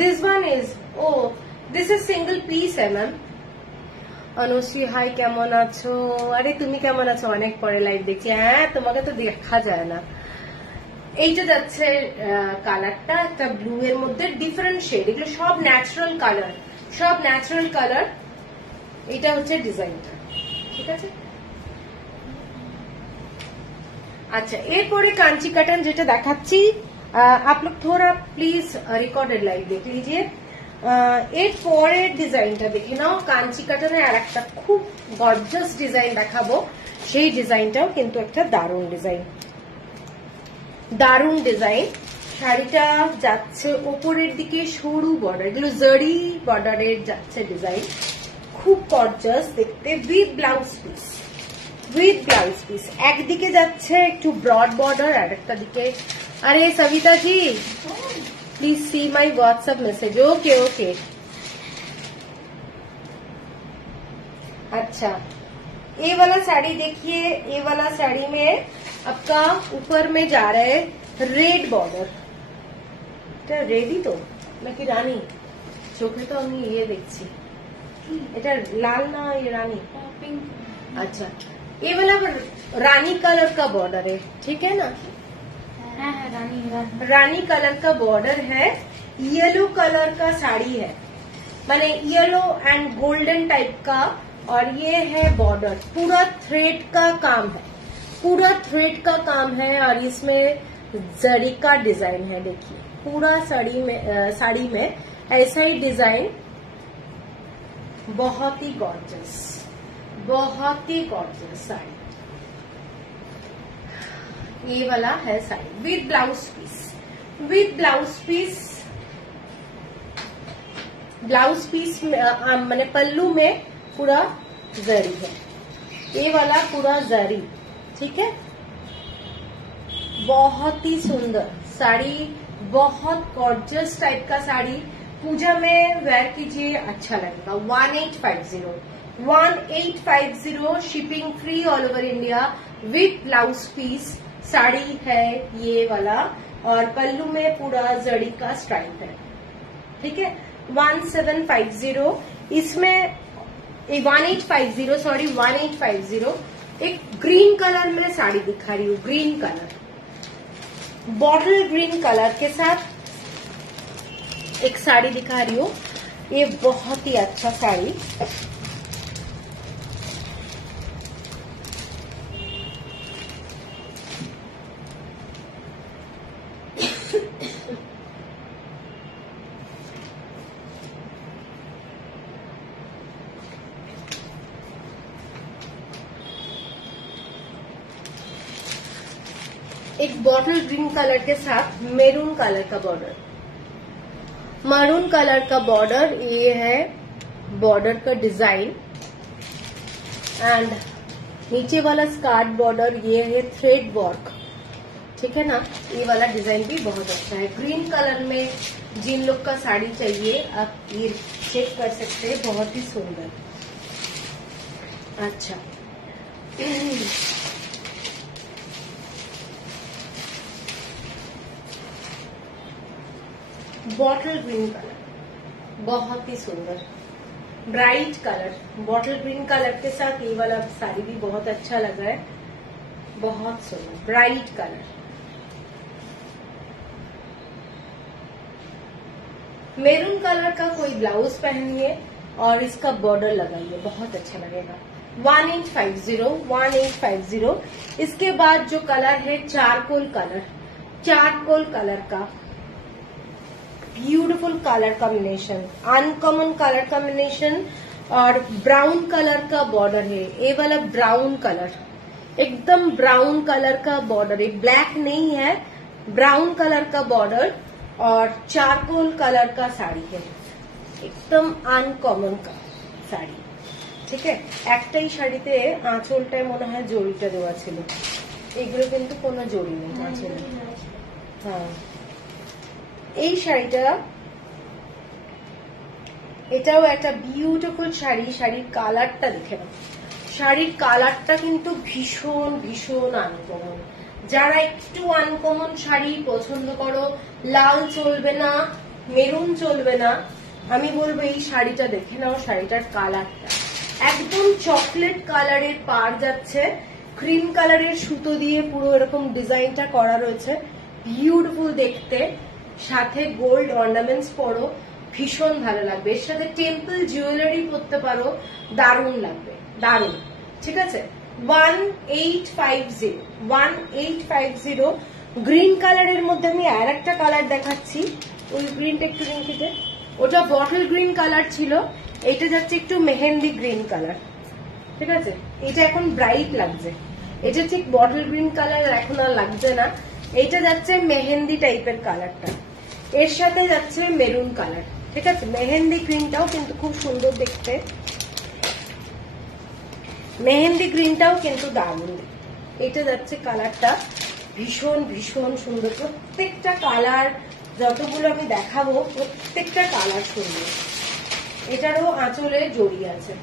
this one is, oh this is single piece है मैम। অনুশ্রী হাই, কেমন আছো? আরে তুমি কেমন আছো? অনেক পরে লাইভ দেখছি। হ্যাঁ তোমাকে তো দেখা যায় না। এইটা যাচ্ছে কালারটা, একটা ব্লু এর মধ্যে ডিফারেন্ট শেড, এগুলো সব ন্যাচারাল কালার, সব ন্যাচারাল কালার। এটা হচ্ছে ডিজাইনটা, ঠিক আছে? अच्छा एरपरे कांची कटन जेटा देखाচ্ছি, आप लोग थोड़ा प्लीज रिकॉर्डेड लाइव देख लीजिए। एरपरे डिजाइनটা দেখে নাও। কাঞ্চি কাটনের আরেকটা খুব গর্জাস ডিজাইন দেখাবো, সেই ডিজাইনটাও কিন্তু একটা দারুণ ডিজাইন, দারুণ ডিজাইন। শাড়িটা যাচ্ছে উপরের দিকে সরু বর্ডার, এগুলো জরি বর্ডারের যাচ্ছে ডিজাইন, খুব গর্জাস দেখতে, with blouse piece, with blouse piece. একদিকে যাচ্ছে একটু ব্রড বর্ডার, আর একটা দিকে, अरे Savita ji please see my WhatsApp message. Okay okay, अच्छा ये वाला साड़ी देखिए, ये वाला साड़ी में आपका ऊपर में जा रहा है रेड बॉर्डर। रेडी तो मैं कि रानी चोखे तो আমি ये देखছি এটা लाल ना ये रानी पिंक। अच्छा ये वाला रानी कलर का बॉर्डर है, ठीक है ना? रानी कलर का बॉर्डर है, येलो कलर का साड़ी है, माने येलो एंड गोल्डन टाइप का, और ये है बॉर्डर। पूरा थ्रेड का काम है, पूरा थ्रेड का काम है, और इसमें जरी का डिजाइन है। देखिए पूरा साड़ी में ऐसा ही डिजाइन, बहुत ही गॉर्जियस, बहुत ही गॉर्जियस साड़ी। ये वाला है sari with blouse piece. With blouse piece, blouse piece मैंने पल्लू में पूरा जरी है, ये वाला पूरा जरी, ठीक है। बहुत ही सुंदर साड़ी, बहुत गॉर्जियस टाइप का साड़ी, पूजा में वेयर कीजिए, अच्छा लगेगा। 1850 shipping free all over India with blouse piece sari है ये वाला, और पल्लू में पूरा जड़ी का स्ट्राइप है, ठीक है। 1750 इसमें 1850 एक ग्रीन कलर में साड़ी दिखा रही हूँ, green colour, bottle green colour के साथ एक साड़ी दिखा रही हूँ। ये बहुत ही अच्छा साड़ी, एक बॉटल ग्रीन कलर के साथ मैरून कलर का बॉर्डर, मैरून कलर का बॉर्डर, ये है बॉर्डर का डिजाइन, एंड नीचे वाला स्कार्ट बॉर्डर, ये है थ्रेड वर्क, ठीक है ना। ये वाला डिजाइन भी बहुत अच्छा है। ग्रीन कलर में जिन लोग का साड़ी चाहिए आप ये चेक कर सकते हैं, बहुत ही सुंदर। अच्छा बॉटल ग्रीन कलर, बहुत ही सुंदर bright colour, bottle green colour के साथ ये वाला साड़ी भी बहुत अच्छा लग रहा है, बहुत सुंदर ब्राइट कलर। मैरून कलर का कोई ब्लाउज पहनिए और इसका बॉर्डर लगाइए, बहुत अच्छा लगेगा। 1850 इसके बाद जो कलर है चारकोल कलर, चारकोल कलर का beautiful colour combination, uncommon colour combination, और ब्राउन कलर का बॉर्डर है। ये वाला ब्राउन कलर, एकदम ब्राउन कलर का बॉर्डर है, ब्लैक नहीं है, ब्राउन कलर का बॉर्डर, और चारकोल कलर का साड़ी है, एकदम अनकॉमन का साड़ी, ठीक है। একটাই শাড়িতে আঁচলটায় মনে হয় জড়িটা দেওয়া ছিল, এগুলো কিন্তু কোনো জড়ি নেই আঁচলে। হ্যাঁ এই শাড়িটা, এটাও একটা বিউটিফুল শাড়ি। শাড়ির কালারটা দেখে নাও, শাড়ির কালারটা কিন্তু ভীষণ ভীষণ আনকমন। যারা একটু আনকমন শাড়ি পছন্দ করো, লাল চলবে না, মেরুন চলবে না, আমি বলবো এই শাড়িটা দেখে নাও। শাড়িটার কালারটা একদম চকলেট কালারের পার যাচ্ছে, ক্রিম কালারের সুতো দিয়ে পুরো এরকম ডিজাইনটা করা রয়েছে, বিউটিফুল দেখতে। সাথে গোল্ড অর্নামেন্টস পরো, ভীষণ ভালো লাগবে। এর সাথে টেম্পল জুয়েলারি পরতে পারো, দারুণ লাগবে, দারুণ, ঠিক আছে। 1850 গ্রিন কালারের মধ্যে আমি আর একটা কালার দেখাচ্ছি, ওই গ্রিনটা একটু রিঙ্কিতে, ওটা বটল গ্রিন কালার ছিল, এটা যাচ্ছে একটু মেহেন্দি গ্রিন কালার, ঠিক আছে। এটা এখন ব্রাইট লাগছে, এটা ঠিক বটল গ্রিন কালার এখন আর লাগছে না, এটা যাচ্ছে মেহেন্দি টাইপের কালারটা, এর সাথে যাচ্ছে মেরুন কালার, ঠিক আছে। মেহেন্দি গ্রিনটাও কিন্তু খুব সুন্দর দেখতে। মেহেন্দি গ্রিনটাও কিন্তু দারুণ। এটা যাচ্ছে কালারটা ভীষণ ভীষণ সুন্দর। প্রত্যেকটা কালার যতগুলো আমি দেখাবো প্রত্যেকটা কালার সুন্দর। এটারও আঁচলে জড়ি আছে,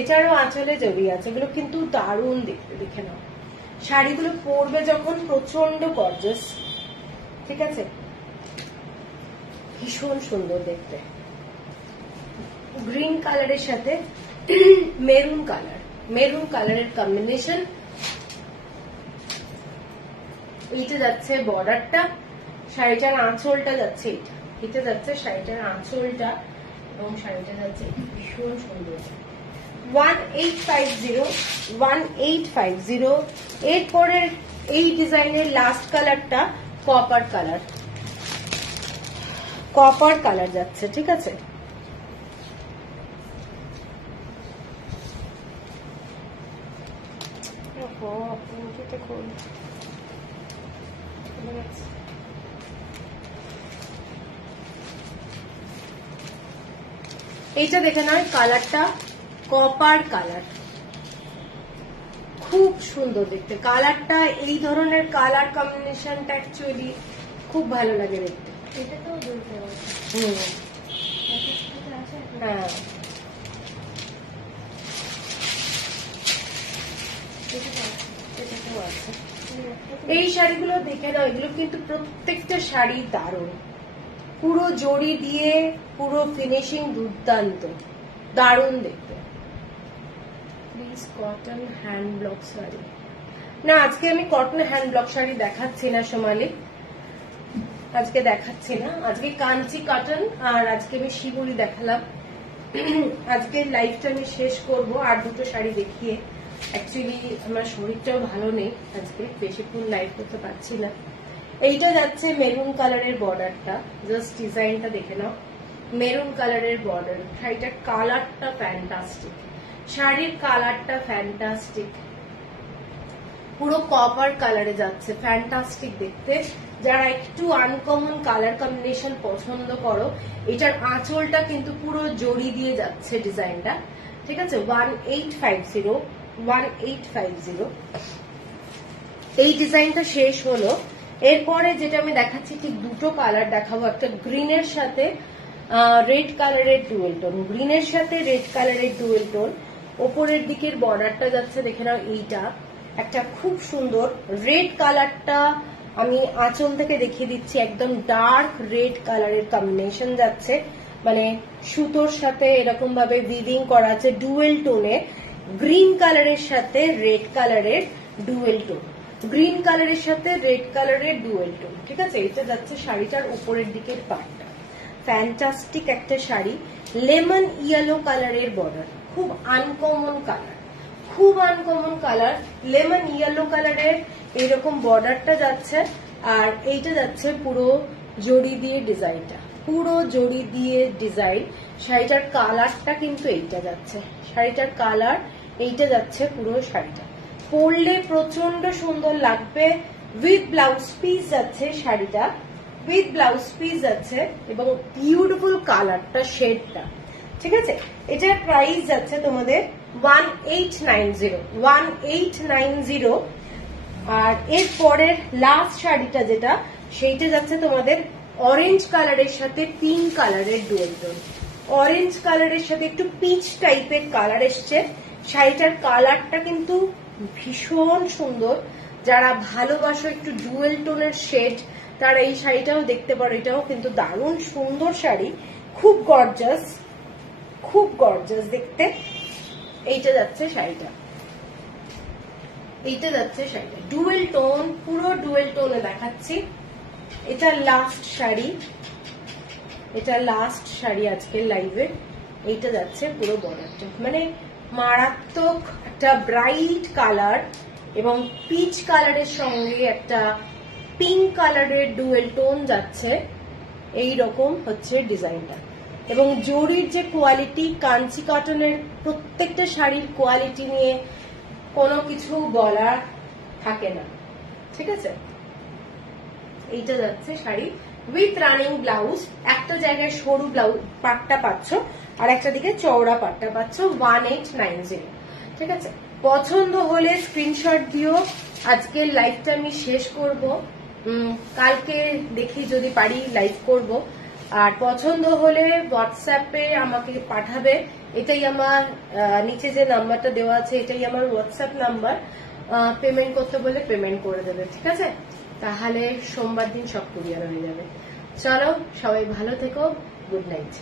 এটারও আঁচলে জড়ি আছে। এগুলো কিন্তু দারুণ দেখতে, দেখে নাও। শাড়িগুলো পরবে যখন প্রচন্ড গর্জাস, ঠিক আছে, ভীষণ সুন্দর দেখতে। গ্রিন কালারের সাথে মেরুন কালার, মেরুন কালারের কম্বিনেশন। এইটা যাচ্ছে বর্ডারটা, শাড়িটার আঁচলটা যাচ্ছে এটা, এটা যাচ্ছে শাড়িটার আঁচলটা এবং শাড়িটা যাচ্ছে ভীষণ সুন্দর। 1850 1850। এরপরে এই ডিজাইনের লাস্ট কালারটা কপার কালার, কপার কালার যাচ্ছে, ঠিক আছে। এইটা দেখে নয়, কালারটা কপার কালার, খুব সুন্দর দেখতে কালারটা। এই ধরনের কালার কম্বিনেশনটা অ্যাকচুয়ালি খুব ভালো লাগে দেখতে। হ্যাঁ, এই শাড়িগুলো দেখে নাও, এগুলো কিন্তু প্রত্যেকটা শাড়ি দারুণ। পুরো জড়ি দিয়ে পুরো ফিনিশিং দুর্দান্ত, দারুণ দেখতে। Please cotton hand block sari. না, আজকে আমি কটন হ্যান্ড ব্লক শাড়ি দেখাচ্ছি না সোমালি, আজকে দেখাচ্ছি না। আজকে কাঞ্চি কটন আর আজকে আমি শিবলি দেখালাম। আজকে লাইভটা আমি শেষ করব আর দুটো শাড়ি দেখিয়ে। অ্যাকচুয়ালি আমার শরীরটাও ভালো নেই, আজকে বেশিক্ষণ লাইভ করতে পারছি না। এইটা যাচ্ছে মেরুন কালারের বর্ডারটা, জাস্ট ডিজাইনটা দেখে নাও। মেরুন কালারের বর্ডার, শাড়িটার কালারটা ফ্যান্টাস্টিক, শাড়ির কালারটা ফ্যান্টাস্টিক, পুরো কপার কালারে যাচ্ছে, ফ্যান্টাস্টিক দেখতে। যারা একটু আনকমন কালার কম্বিনেশন পছন্দ করো, এটার আঁচলটা কিন্তু পুরো জড়ি দিয়ে যাচ্ছে ডিজাইনটা, ঠিক আছে। 1850 1850। এই ডিজাইনটা শেষ হলো। এরপরে যেটা আমি দেখাচ্ছি ঠিক দুটো কালার দেখাবো, একটা গ্রিনের সাথে রেড কালারের ডুয়েল টোন, গ্রিনের সাথে রেড কালারের ডুয়েল টোন। ওপরের দিকের বর্ডারটা যাচ্ছে দেখে নাও, এইটা একটা খুব সুন্দর রেড কালারটা আমি আঁচল থেকে দেখিয়ে দিচ্ছি, একদম ডার্ক রেড কালারের কম্বিনেশন যাচ্ছে, মানে সুতোর সাথে এরকম ভাবে উইভিং করা আছে ডুয়েল টোনে। গ্রিন কালারের সাথে রেড কালারের ডুয়েল টোন, গ্রিন কালারের সাথে রেড কালারের ডুয়েল টোন, ঠিক আছে। এটা যাচ্ছে শাড়িটার উপরের দিকের পার্টটা, ফ্যান্টাস্টিক একটা শাড়ি। লেমন ইয়েলো কালারের বর্ডার, খুব আনকমন কালার, খুব আনকমন কালার। লেমন ইয়েলো কালারের এইরকম বর্ডারটা যাচ্ছে, আর এইটা যাচ্ছে পুরো জড়ি দিয়ে ডিজাইনটা, পুরো জড়ি দিয়ে ডিজাইন। শাড়িটার কালারটা কিন্তু এইটা যাচ্ছে, শাড়িটার কালার এইটা যাচ্ছে পুরো শাড়িটা। পরলে প্রচন্ড সুন্দর লাগবে। উইথ ব্লাউজ পিস যাচ্ছে শাড়িটা, উইথ ব্লাউজ পিস যাচ্ছে এবং বিউটিফুল কালারটা, শেডটা, ঠিক আছে। এটার প্রাইস যাচ্ছে তোমাদের 1890 1890। আর এর পরের লাস্ট শাড়িটা যেটা, সেইটা যাচ্ছে তোমাদের অরেঞ্জ কালারের সাথে পিঙ্ক কালারের ডুয়েল টোন, অরেঞ্জ কালারের সাথে একটু পিচ টাইপের কালার এসছে। শাড়িটার কালারটা কিন্তু ভীষণ সুন্দর। যারা ভালোবাসো একটু ডুয়েল টোনের শেড, তারা এই শাড়িটাও দেখতে পারো। এটাও কিন্তু দারুণ সুন্দর শাড়ি, খুব গর্জাস, খুব গর্জাস দেখতে। এইটা যাচ্ছে শাড়িটা, এইটা যাচ্ছে শাড়িটা ডুয়েল টোন, পুরো ডুয়েল টোনে দেখাচ্ছি। এটা লাস্ট শাড়ি, এটা লাস্ট শাড়ি আজকের লাইভে। এইটা যাচ্ছে পুরো বর্ডারটা, মানে মারাত্মক একটা ব্রাইট কালার এবং পিচ কালারের সঙ্গে একটা পিঙ্ক কালারের ডুয়েল টোন যাচ্ছে। এই রকম হচ্ছে ডিজাইনটা। এবং জরির যে কোয়ালিটি, কাঞ্চি কটনের প্রত্যেকটা শাড়ির কোয়ালিটি নিয়ে কোনো কিছু বলার থাকে না, ঠিক আছে। এইটা যাচ্ছে শাড়ি উইথ রানিং ব্লাউজ। একটা জায়গায় সরু ব্লাউজ পাট্টা পাচ্ছ, আর একটা দিকে চওড়া পাট্টা পাচ্ছ। 1890, ঠিক আছে। পছন্দ হলে স্ক্রিনশট দিও। আজকের লাইভটা আমি শেষ করব, কালকে দেখি যদি পারি লাইভ করব। আর পছন্দ হলে হোয়াটসঅ্যাপে আমাকে পাঠাবে, এটাই আমার নিচে যে নাম্বারটা দেওয়া আছে এটাই আমার হোয়াটসঅ্যাপ নাম্বার। পেমেন্ট করতে বলে পেমেন্ট করে দেবে, ঠিক আছে? তাহলে সোমবার দিন সব কুরিয়ার হয়ে যাবে। চলো সবাই ভালো থেকো, গুড নাইট।